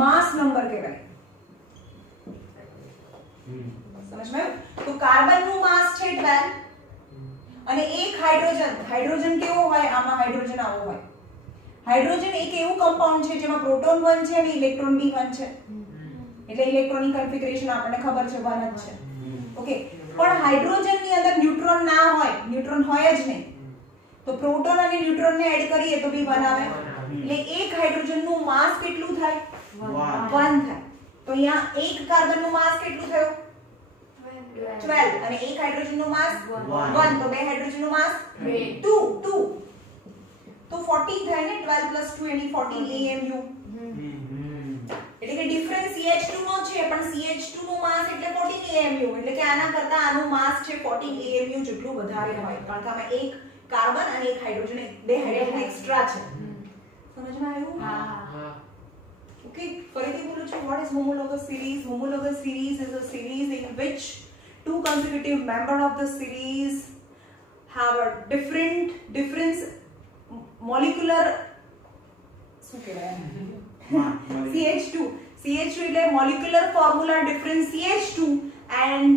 માસ નંબર કહેવાય સમજમાં તો કાર્બન નું માસ છે 12 અને એક હાઇડ્રોજન કેવો હોય આમાં હાઇડ્રોજન આવો હોય હાઇડ્રોજન એક એવું કમ્પાઉન્ડ છે જેમાં પ્રોટોન 1 છે અને ઇલેક્ટ્રોન બી 1 છે, એટલે ઇલેક્ટ્રોનની કન્ફિગરેશન આપણને ખબર છે 1 જ છે. ઓકે, પણ હાઇડ્રોજનની અંદર ન્યુટ્રોન ના હોય, ન્યુટ્રોન હોય જ નહીં, તો પ્રોટોન અને ન્યુટ્રોનને એડ કરીએ તો બી 1 આવે. એટલે એક હાઇડ્રોજનનું માસ કેટલું થાય? 1 થાય. તો અહીંયા એક કાર્બનનું માસ કેટલું થયું? 12. અને એક હાઇડ્રોજનનું માસ 1, તો બે હાઇડ્રોજનનું માસ 2. તો 14 થાય ને, 12 + 2 એની 14 AMU. એટલે કે ડિફરન્સ CH2 નો છે, પણ CH2 નું માસ એટલે 14 AMU, એટલે કે આના કરતા આનું માસ છે 14 AMU જેટલું વધારે હોય, કારણ કે આમાં એક કાર્બન અને એક હાઇડ્રોજન, બે હાઇડ્રોજન એક્સ્ટ્રા છે. સમજમાં આવ્યું? હા. Okay, ફરીથી બોલું છું. What is homologous series? Homologous series is a series in which two consecutive members of the series have a difference molecular શું કહેવાય? CH2 એટલે molecular formula difference CH2 and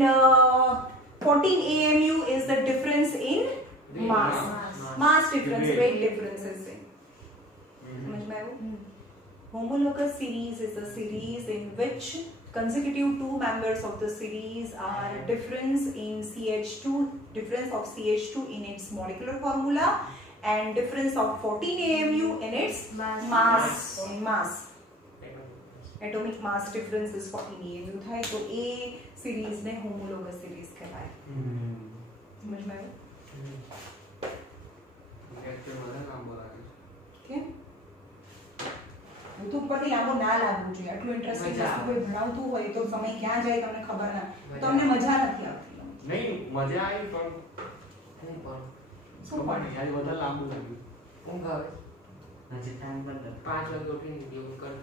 14 AMU is the difference in mass difference, weight differences. समझ में आया? Homologous series is a series in which consecutive two members of the series are difference in CH2, difference of CH2 in its molecular formula and difference of 14 AMU in its mass. Atomic mass difference is 14 AMU થાય, તો એ series ને homologous series કહેવાય. સમજ માં આવ્યું? કેમ? હું તો ઉપરથી લાંબો ના લાગવું જોઈએ, આટલું ઇન્ટરેસ્ટિંગ વસ્તુ કોઈ ભણાવતું હોય તો સમય ક્યાં જાય તમને ખબર ના, તમને મજા નથી આવતી. નહીં, મજા આવી પણ હું પણ શું પણ યાર વધારે લાંબુ લાગ્યું. ઊંઘ આવે. હજી ટાઈમ બદલ 5 વાગે ઉઠીને ઊંઘ કરું.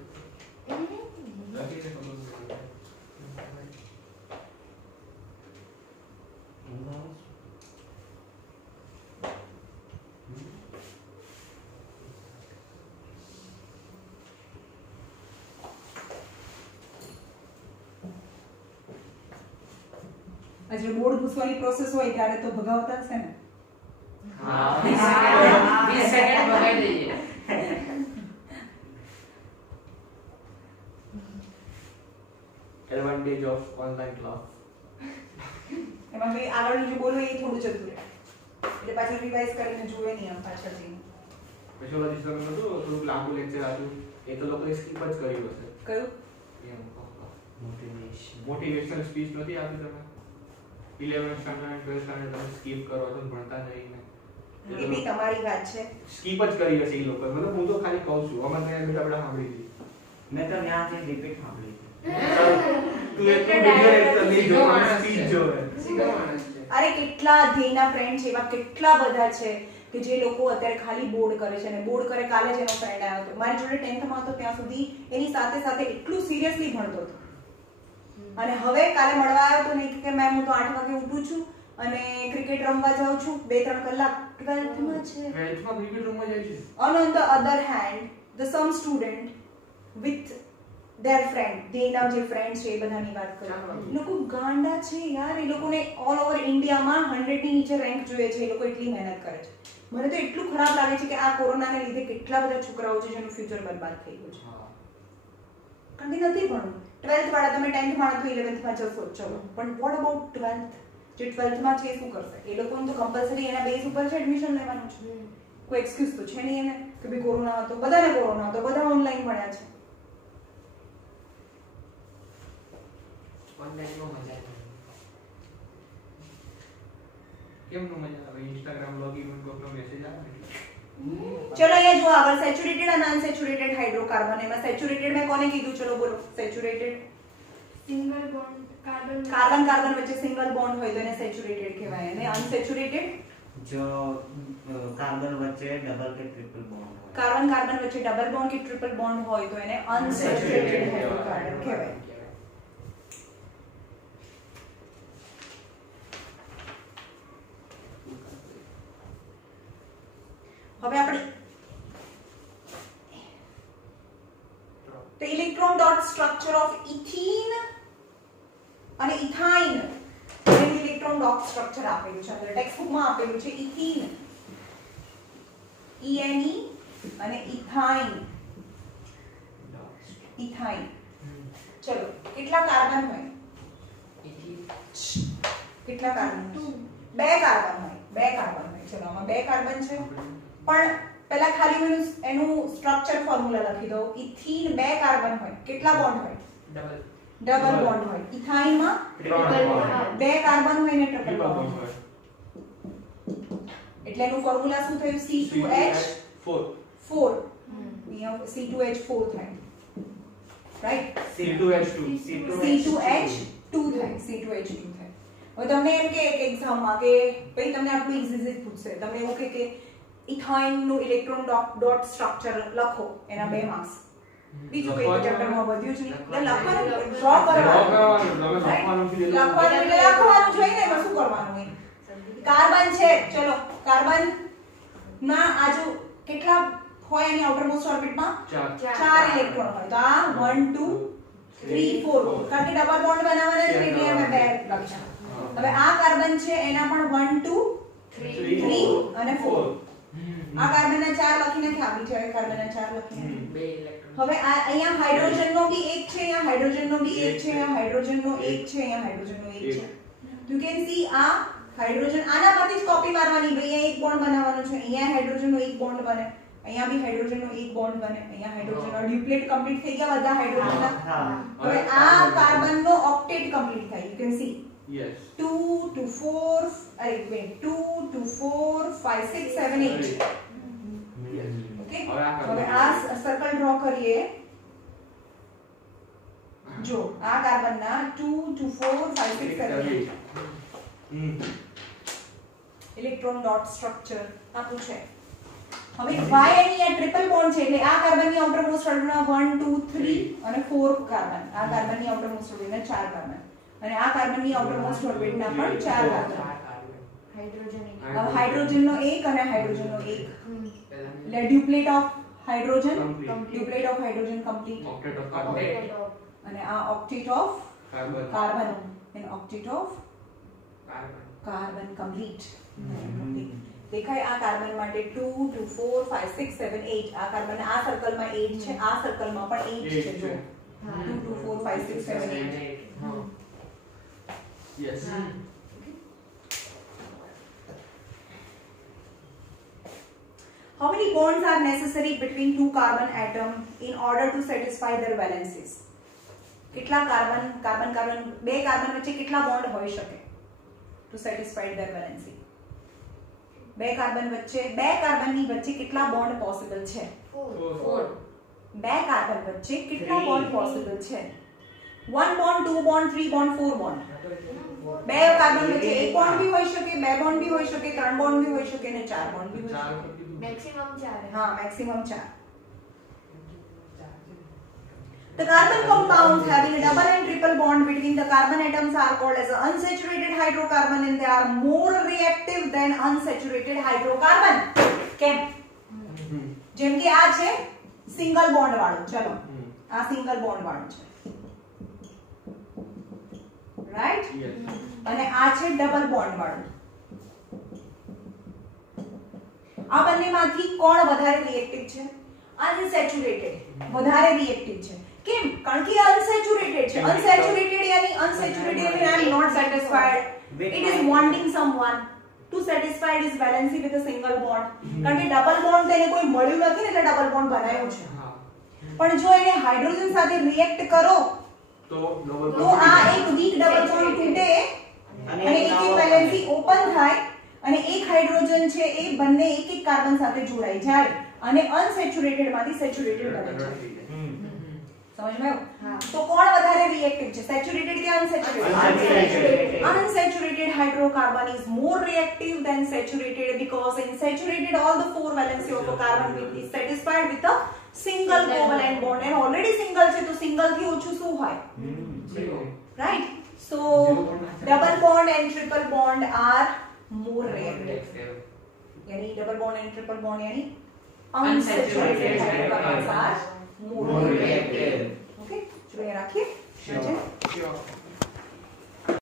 લગીને ખબર નથી. આજે બોર્ડ ઘૂસવાની પ્રોસેસ હોય ત્યારે તો ભગાવતા છે ને. હા, 20 સેકન્ડ ભગાઈ દઈએ. Advantage of online class. એમાં ભાઈ આગળ જે બોલો એ થોડું જતું રહે, એટલે પાછું રિવાઇઝ કરીને જોવે નહીં આમ પાછળ જઈને. પછી ઓલા દિવસે મેં કીધું થોડું લાંબુ લેક્ચર હતું, એ તો લોકોએ સ્કીપ જ કર્યું હશે. કયું? મોટિવેશનલ સ્પીચ નથી આપી તમે? 11th સ્ટાન્ડર્ડ અને 12th સ્ટાન્ડર્ડ તમે સ્કીપ કરો છો, ભણતા નહીં ને. એ બી તમારી વાત છે. સ્કીપ જ કરી હશે એ લોકો. મતલબ હું તો ખાલી કહું છું, અમારે ત્યાં બેટા આપણે સાંભળી લીધી. મેં તો ત્યાંથી રિપીટ સાંભળી. તું એક વિડિયો લેક્ચર નહીં જો, સ્પીચ જોવે. અરે કેટલા ધ્યેયના ફ્રેન્ડ છે, એવા કેટલા બધા છે કે જે લોકો અત્યારે ખાલી બોર્ડ કરે છે, અને બોર્ડ કરે. કાલે જ એનો ફ્રેન્ડ આવ્યો હતો મારી જોડે 10th માં હતો, ત્યાં સુધી એની સાથે સાથે એટલું સિરિયસલી ભણતો હતો, અને હવે કાલે મળવા આવ્યો તો નહીં કે મેમ હું તો 8 વાગે ઉઠું છું અને ક્રિકેટ રમવા જાઉં છું 2-3 કલાક. 12th માં છે. 12th માં ક્રિકેટ રમવા જાય છે. On the other hand, some student with their friend, તેના જે ફ્રેન્ડ છે એ બધાની વાત કરું, એ લોકો ગાંડા છે યાર. એ લોકોને ઓલ ઓવર ઇન્ડિયામાં 100 ની નીચે રેન્ક જોઈએ છે. એ લોકો એટલી મહેનત કરે છે. મને તો એટલું ખરાબ લાગે છે કે આ કોરોનાને લીધે કેટલા બધા છોકરાઓ છે જેનું ફ્યુચર બરબાદ થઈ ગયું છે. કારણ કે નથી ભણવું. 12th વાળા તમે 10th વાળા તો 11th માં જશો ચલો, પણ વોટ અબાઉટ 12th? જે 12th માં છે એ શું કરશે? એ લોકોને તો કમ્પલસરી એના બેઝ ઉપર છે એડમિશન લેવાનું છે. કોઈ એક્સક્યુઝ તો છે નહીં એને કે ભાઈ કોરોના હતો, બધાને કોરોના હતો, બધા ઓનલાઈન ભણ્યા છે. ઓનલાઈન માં મજા આવે. કેમ નો મજા આવે? ઇન્સ્ટાગ્રામ લોગિન કોકનો મેસેજ આવે એટલે. ચલો અહીંયા જો આગળ સેચ્યુરેટેડ અને અનસેચ્યુરેટેડ હાઇડ્રોકાર્બન. એમાં સેચ્યુરેટેડ મેં કોને કીધું? ચલો બોલો. Saturated single bond carbon carbon વચ્ચે સિંગલ બોન્ડ હોય તો એને સેચ્યુરેટેડ કહેવાય. અને અનસેચ્યુરેટેડ જો કાર્બન વચ્ચે ડબલ કે ટ્રિપલ બોન્ડ હોય. કાર્બન વચ્ચે ડબલ બોન્ડ કે ટ્રિપલ બોન્ડ હોય તો એને અનસેચ્યુરેટેડ હાઇડ્રોકાર્બન કહેવાય. હવે આપણે તો electron dot structure of ethene અને ઇથાઇન, એનું ઇલેક્ટ્રોન ડોટ સ્ટ્રક્ચર આપેલું છે અંદર ટેક્સ્ટ બુકમાં આપેલું છે. ઇથીન ENE અને ઇથાઇન ઇથાઇન ચલો કેટલા કાર્બન હોય કેટલા કાર્બન બે કાર્બન હોય ચલો આમાં બે કાર્બન છે પણ પહેલા ખાલી એનું સ્ટ્રક્ચર ફોર્મ્યુલા લખી દો ઇથીન બે કાર્બન હોય કેટલા બોન્ડ હોય ડબલ બોન્ડ હોય ઇથાઇન માં બે કાર્બન હોય ને ટ્રિપલ બોન્ડ હોય એટલે એનું ફોર્મ્યુલા શું થયું C2H4 અહીંયા C2H4 થાય રાઈટ C2H2 થાય હવે તમને એમ કે એક્ઝામમાં કે ભાઈ તમને આટલું ઈઝી પૂછશે તમને એવું કે ઇથાઇન નું ઇલેક્ટ્રોન ડોટ સ્ટ્રક્ચર લખો એના 2 માર્ક્સ બીજું કઈ ચેપ્ટરમાં વધ્યું છે એટલે લખવાનું ડ્રો કરવાનું જોઈએ ને એમાં શું કરવાનું હોય કાર્બન છે ચલો કાર્બન ના આજુ કેટલા હોય એની આઉટરમોસ્ટ ઓર્બિટમાં 4 ઇલેક્ટ્રોન હોય તો આ 1 2 3 4 કારણ કે ડબલ બોન્ડ બનાવવાના છે એટલે અમે બે લખ્યા હવે આ કાર્બન છે એના પણ 1 2 3 અને 4 આ કાર્બનના 4 લખીને ખાલી છે કાર્બનના 4 લખીને બે ઇલેક્ટ્રોન હવે આ અહીંયા હાઇડ્રોજનનો બી એક છે અહીંયા હાઇડ્રોજનનો બી એક છે અહીંયા હાઇડ્રોજનનો એક છે અહીંયા હાઇડ્રોજનનો એક છે યુ કેન સી આ હાઇડ્રોજન આના પરથી જ કોપી મારવાની ભાઈ અહીંયા એક બોન્ડ બનાવવાનો છે અહીંયા હાઇડ્રોજનનો એક બોન્ડ બને અહીંયા બી હાઇડ્રોજનનો એક બોન્ડ બને અહીંયા હાઇડ્રોજનનો ડ્યુપ્લેટ કમ્પ્લીટ થઈ ગયા બધા હાઇડ્રોજનના હવે આ કાર્બનનો ઓક્ટેટ કમ્પ્લીટ થાય you can see Yes. 2 to 4 wait 2 to 4 5 6 7 8 okay હવે આ સર્કલ ડ્રો કરીએ જો આ કાર્બનના 2 to 4 5 6 7 8 ઇલેક્ટ્રોન ડોટ સ્ટ્રક્ચર આપું છે હવે વાય એની આ ટ્રિપલ બોન્ડ છે એટલે આ કાર્બનની આઉટરમોસ્ટ ઓર્બિટમાં 1 2 3 અને 4 કાર્બન આ કાર્બનની આઉટરમોસ્ટ ઓર્બિટમાં 4 કાર્બન અને આ કાર્બનની આઉટરમોસ્ટ ઓર્બિટના પણ 4 કાર્બન હાઇડ્રોજનનો એક અને હાઇડ્રોજનનો એક એટલે duplet of hydrogen complete Octet of carbon. અને આ octet of carbon and octet of carbon complete દેખાય આ કાર્બન માટે 2 2 4 5 6 7 8 આ કાર્બન આ સર્કલમાં 8 છે આ સર્કલમાં પણ 8 છે જો 2 2 4 5 6 7 8 Yes. How many bonds are necessary between two carbon atoms in order to satisfy their valencies? કેટલા કાર્બન બે કાર્બન વચ્ચે કેટલા બોન્ડ હોઈ શકે to satisfy their valency? બે કાર્બનની વચ્ચે કેટલા બોન્ડ પોસિબલ છે? 4 બે કાર્બન વચ્ચે કેટલા બોન્ડ પોસિબલ છે? 1 બોન્ડ 2 બોન્ડ 3 બોન્ડ 4 બોન્ડ બે કાર્બન વચ્ચે એક બોન્ડ भी હોઈ શકે બે બોન્ડ भी હોઈ શકે ત્રણ બોન્ડ भी હોઈ શકે અને ચાર બોન્ડ भी હોઈ શકે मैक्सिमम 4 है हाँ maximum 4 The carbon compounds having a double and triple bond between the carbon atoms are called as unsaturated hydrocarbon and they are more reactive than unsaturated hydrocarbon. કેમ? જેમ કે આ છે સિંગલ બોન્ડ વાળું ચલો આ સિંગલ બોન્ડ વાળું છે રાઈટ અને આ છે ડબલ બોન્ડ વાળું આ બંનેમાંથી કોણ વધારે રિએક્ટિવ છે? અનસેચ્યુરેટેડ વધારે રિએક્ટિવ છે કેમ? કારણ કે અનસેચ્યુરેટેડ છે અનસેચ્યુરેટેડ યાની unsaturated mean I am not satisfied it is wanting someone to satisfy its valency with a single bond કારણ કે ડબલ બોન્ડ તેને કોઈ મળ્યું નથી એટલે ડબલ બોન્ડ બનાવ્યું છે પણ જો એને હાઇડ્રોજન સાથે રિએક્ટ કરો તો આ એક વીક ડબલ બોન્ડ તૂટે અને એક વેલેન્સી ઓપન થાય અને એક હાઇડ્રોજન છે એ બંને એક એક કાર્બન સાથે જોડાઈ જાય અને અનસેચ્યુરેટેડ માંથી સેચ્યુરેટેડ બને છે समझ में हाँ तो कौन વધારે રિએક્ટિવ છે સેચ્યુરેટેડ કે unsaturated unsaturated hydrocarbon is more reactive than saturated because in saturated all the four valency of a carbon will be satisfied with a single covalent bond and already single છે તો single થી ઓછું શું હોય right so double bond and triple bond are more reactive यानी double bond and triple bond यानी unsaturated hydrocarbons are more